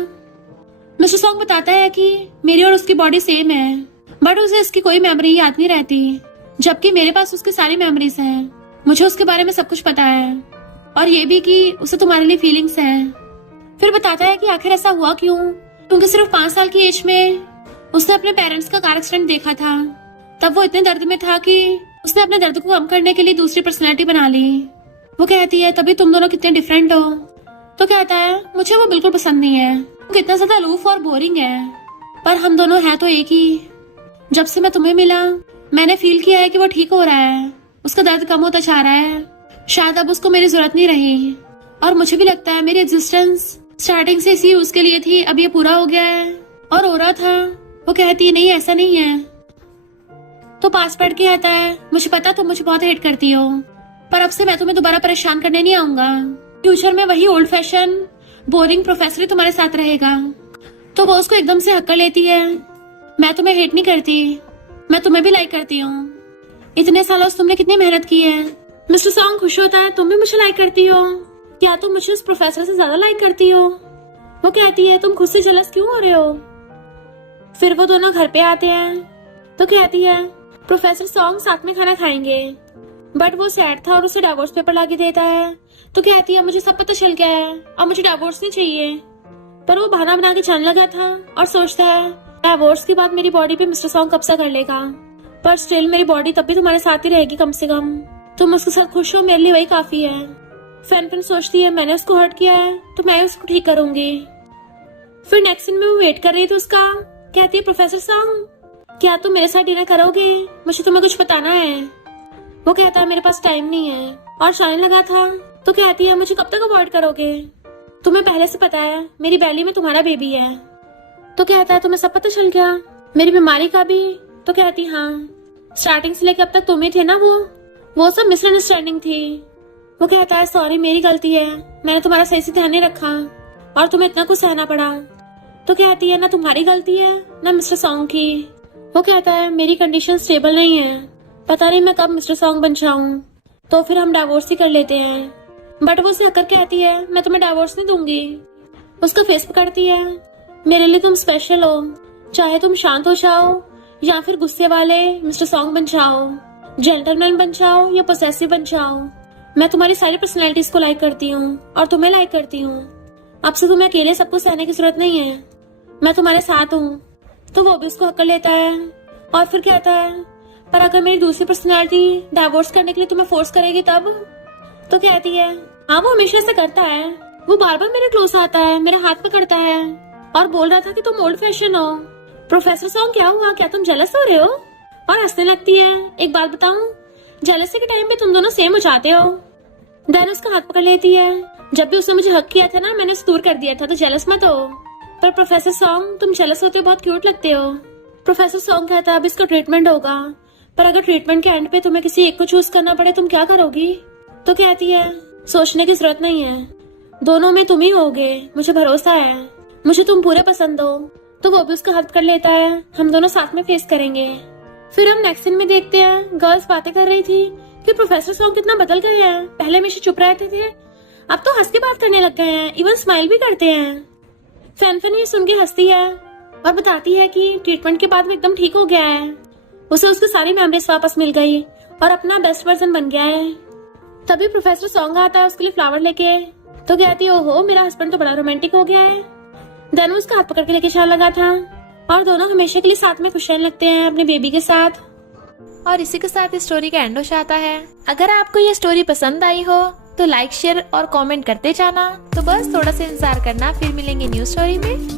मिस्टर सॉन्ग बताता है कि मेरी और उसकी बॉडी सेम है, बट उसे इसकी कोई मेमोरी याद नहीं रहती, जबकि मेरे पास उसकी सारी मेमोरीज हैं। मुझे उसके बारे में सब कुछ पता है, और ये भी कि उसे तुम्हारे लिए फीलिंग्स हैं। फिर बताता है कि आखिर ऐसा हुआ क्यों, क्योंकि सिर्फ 5 साल की एज में उसने अपने पेरेंट्स का कार एक्सीडेंट देखा था। तब वो इतने दर्द में था कि उसने अपने दर्द को कम करने के लिए दूसरी पर्सनैलिटी बना ली। वो कहती है तभी तुम दोनों कितने डिफरेंट हो। तो कहता है मुझे वो बिल्कुल पसंद नहीं है, वो कितना ज्यादा अलूफ और बोरिंग है, पर हम दोनों हैं तो एक ही। जब से मैं तुम्हें मिला मैंने फील किया है कि वो ठीक हो रहा है, उसका दर्द कम होता जा रहा है, शायद अब उसको मेरी जरूरत नहीं रही। और मुझे भी लगता है मेरी एग्जिस्टेंस स्टार्टिंग से इसी उसके लिए थी, अब ये पूरा हो गया है और हो रहा था। वो कहती है नहीं ऐसा नहीं है। तो पास पढ़ के आता है मुझे पता तुम मुझे बहुत हेट करती हो, पर अब से मैं तुम्हें दोबारा परेशान करने नहीं आऊंगा। फ्यूचर में वही ओल्ड फैशन बोरिंग प्रोफेसर ही तुम्हारे साथ रहेगा। तो वो उसको एकदम से हक्का लेती है, मैं तुम्हें हेट नहीं करती, मैं तुम्हें भी लाइक करती हूँ। इतने सालों से तुमने कितनी मेहनत की है। मिस्टर सॉन्ग खुश होता है तुम भी मुझे लाइक करती हो, क्या तुम मुझे उस प्रोफेसर से ज्यादा लाइक करती हो? वो कहती है तुम खुद से जलस क्यों हो रहे हो? फिर वो दोनों घर पे आते हैं। तो कहती है प्रोफेसर सॉन्ग साथ में खाना खाएंगे, बट वो सैड था और उसे डिवोर्स पेपर लाके देता है। तो कहती है मुझे सब पता चल गया है, अब मुझे डिवोर्स नहीं चाहिए। पर वो बहाना बना के चलने लगा था और सोचता है डिवोर्स के बाद मेरी बॉडी पे मिस्टर सॉन्ग कब्जा कर लेगा, पर स्टिल मेरी बॉडी तब भी तुम्हारे साथ ही रहेगी, कम से कम तुम उसके साथ खुश हो, मेरे लिए वही काफी है। फैन सोचती है मैंने उसको हर्ट किया है तो मैं उसको ठीक करूंगी। फिर नेक्स्ट सीन में वो वेट कर रही थी उसका। कहती है प्रोफेसर सॉन्ग क्या तुम मेरे साथ डिनर करोगे, मुझे तुम्हें कुछ बताना है। वो कहता है मेरे पास टाइम नहीं है, और जाने लगा था। तो कहती है मुझे कब तक अवॉइड करोगे, तुम्हें पहले से पता है मेरी बैली में तुम्हारा बेबी है। तो कहता है तुम्हें सब पता चल गया, मेरी बीमारी का भी? तो कहती हाँ, स्टार्टिंग से लेकर अब तक तुम ही थे ना, वो सब मिसअंडरस्टैंडिंग थी। वो कहता है सॉरी मेरी गलती है, मैंने तुम्हारा सही से ध्यान नहीं रखा और तुम्हें इतना कुछ सहना पड़ा। तो कहती है ना तुम्हारी गलती है ना मिस्टर सॉन्ग की। वो कहता है मेरी कंडीशन स्टेबल नहीं है, पता नहीं मैं कब मिस्टर सॉन्ग बन जाऊं, तो फिर हम डाइवोर्स ही कर लेते हैं। बट वो उसे हकर कहती है मैं तुम्हें डाइवोर्स नहीं दूंगी। उसका फेस पकड़ती है, मेरे लिए तुम स्पेशल हो, चाहे तुम शांत हो जाओ या फिर गुस्से वाले मिस्टर सॉन्ग बन जाओ, जेंटलमैन बन जाओ या पोसेसिव बन जाओ, मैं तुम्हारी सारी पर्सनैलिटीज को लाइक करती हूँ और तुम्हें लाइक करती हूँ। अब से तुम्हें अकेले सबको सहने की जरूरत नहीं है, मैं तुम्हारे साथ हूँ। तो वो भी उसको हक कर लेता है और फिर कहता है पर अगर मेरी दूसरी पर्सनैलिटी डाइवोर्स करने के लिए तुम्हें फोर्स करेगी तब? तो कहती है हाँ वो हमेशा ऐसा करता है, वो बार बार मेरे क्लोज आता है, मेरे हाथ पकड़ता है और बोल रहा था कि तुम ओल्ड फैशन हो। प्रोफेसर सॉन्ग क्या हुआ, क्या तुम जेलस हो रहे हो? और हंसने लगती है। एक बात बताऊं, जेलसी के टाइम पे तुम दोनों सेम हो जाते हो। देन उसका हाथ पकड़ लेती है, जब भी उसने मुझे हक किया था ना मैंने उसे दूर कर दिया था, तो जेलस मत हो। पर प्रोफेसर सॉन्ग तुम जेलस होते हो, बहुत क्यूट लगते हो। प्रोफेसर सॉन्ग कहता है अब इसका ट्रीटमेंट होगा, पर अगर ट्रीटमेंट के एंड पे तुम्हें किसी एक को चूज करना पड़े तुम क्या करोगी? तो कहती है सोचने की जरूरत नहीं है, दोनों में तुम ही होगे, मुझे भरोसा है, मुझे तुम पूरे पसंद हो। तो वो भी उसका हाथ पकड़ लेता है, हम दोनों साथ में फेस करेंगे। फिर हम नेक्स्ट सीन में देखते हैं गर्ल्स बातें कर रही थी कि प्रोफेसर सॉन्ग कितना बदल गए हैं, पहले हमेशा चुप रहते थे, अब तो हंस के बात करने लग गए हैं, इवन स्माइल भी करते हैं। फैन ये सुन के हंसती है और बताती है कि ट्रीटमेंट के बाद वो एकदम ठीक हो गया है, उसे उसकी सारी मेमोरीज वापस मिल गई और अपना बेस्ट वर्जन बन गया है। तभी प्रोफेसर सॉन्ग आता है उसके लिए फ्लावर लेके, तो कहती है ओहो मेरा हस्बैंड तो बड़ा रोमांटिक हो गया है। देन उसका हाथ पकड़ के लेके चलने लगा था और दोनों हमेशा के लिए साथ में खुश रहने लगते हैं अपने बेबी के साथ। और इसी के साथ इस स्टोरी का एंड हो जाता है। अगर आपको ये स्टोरी पसंद आई हो तो लाइक शेयर और कमेंट करते जाना। तो बस थोड़ा सा इंतजार करना, फिर मिलेंगे न्यू स्टोरी में।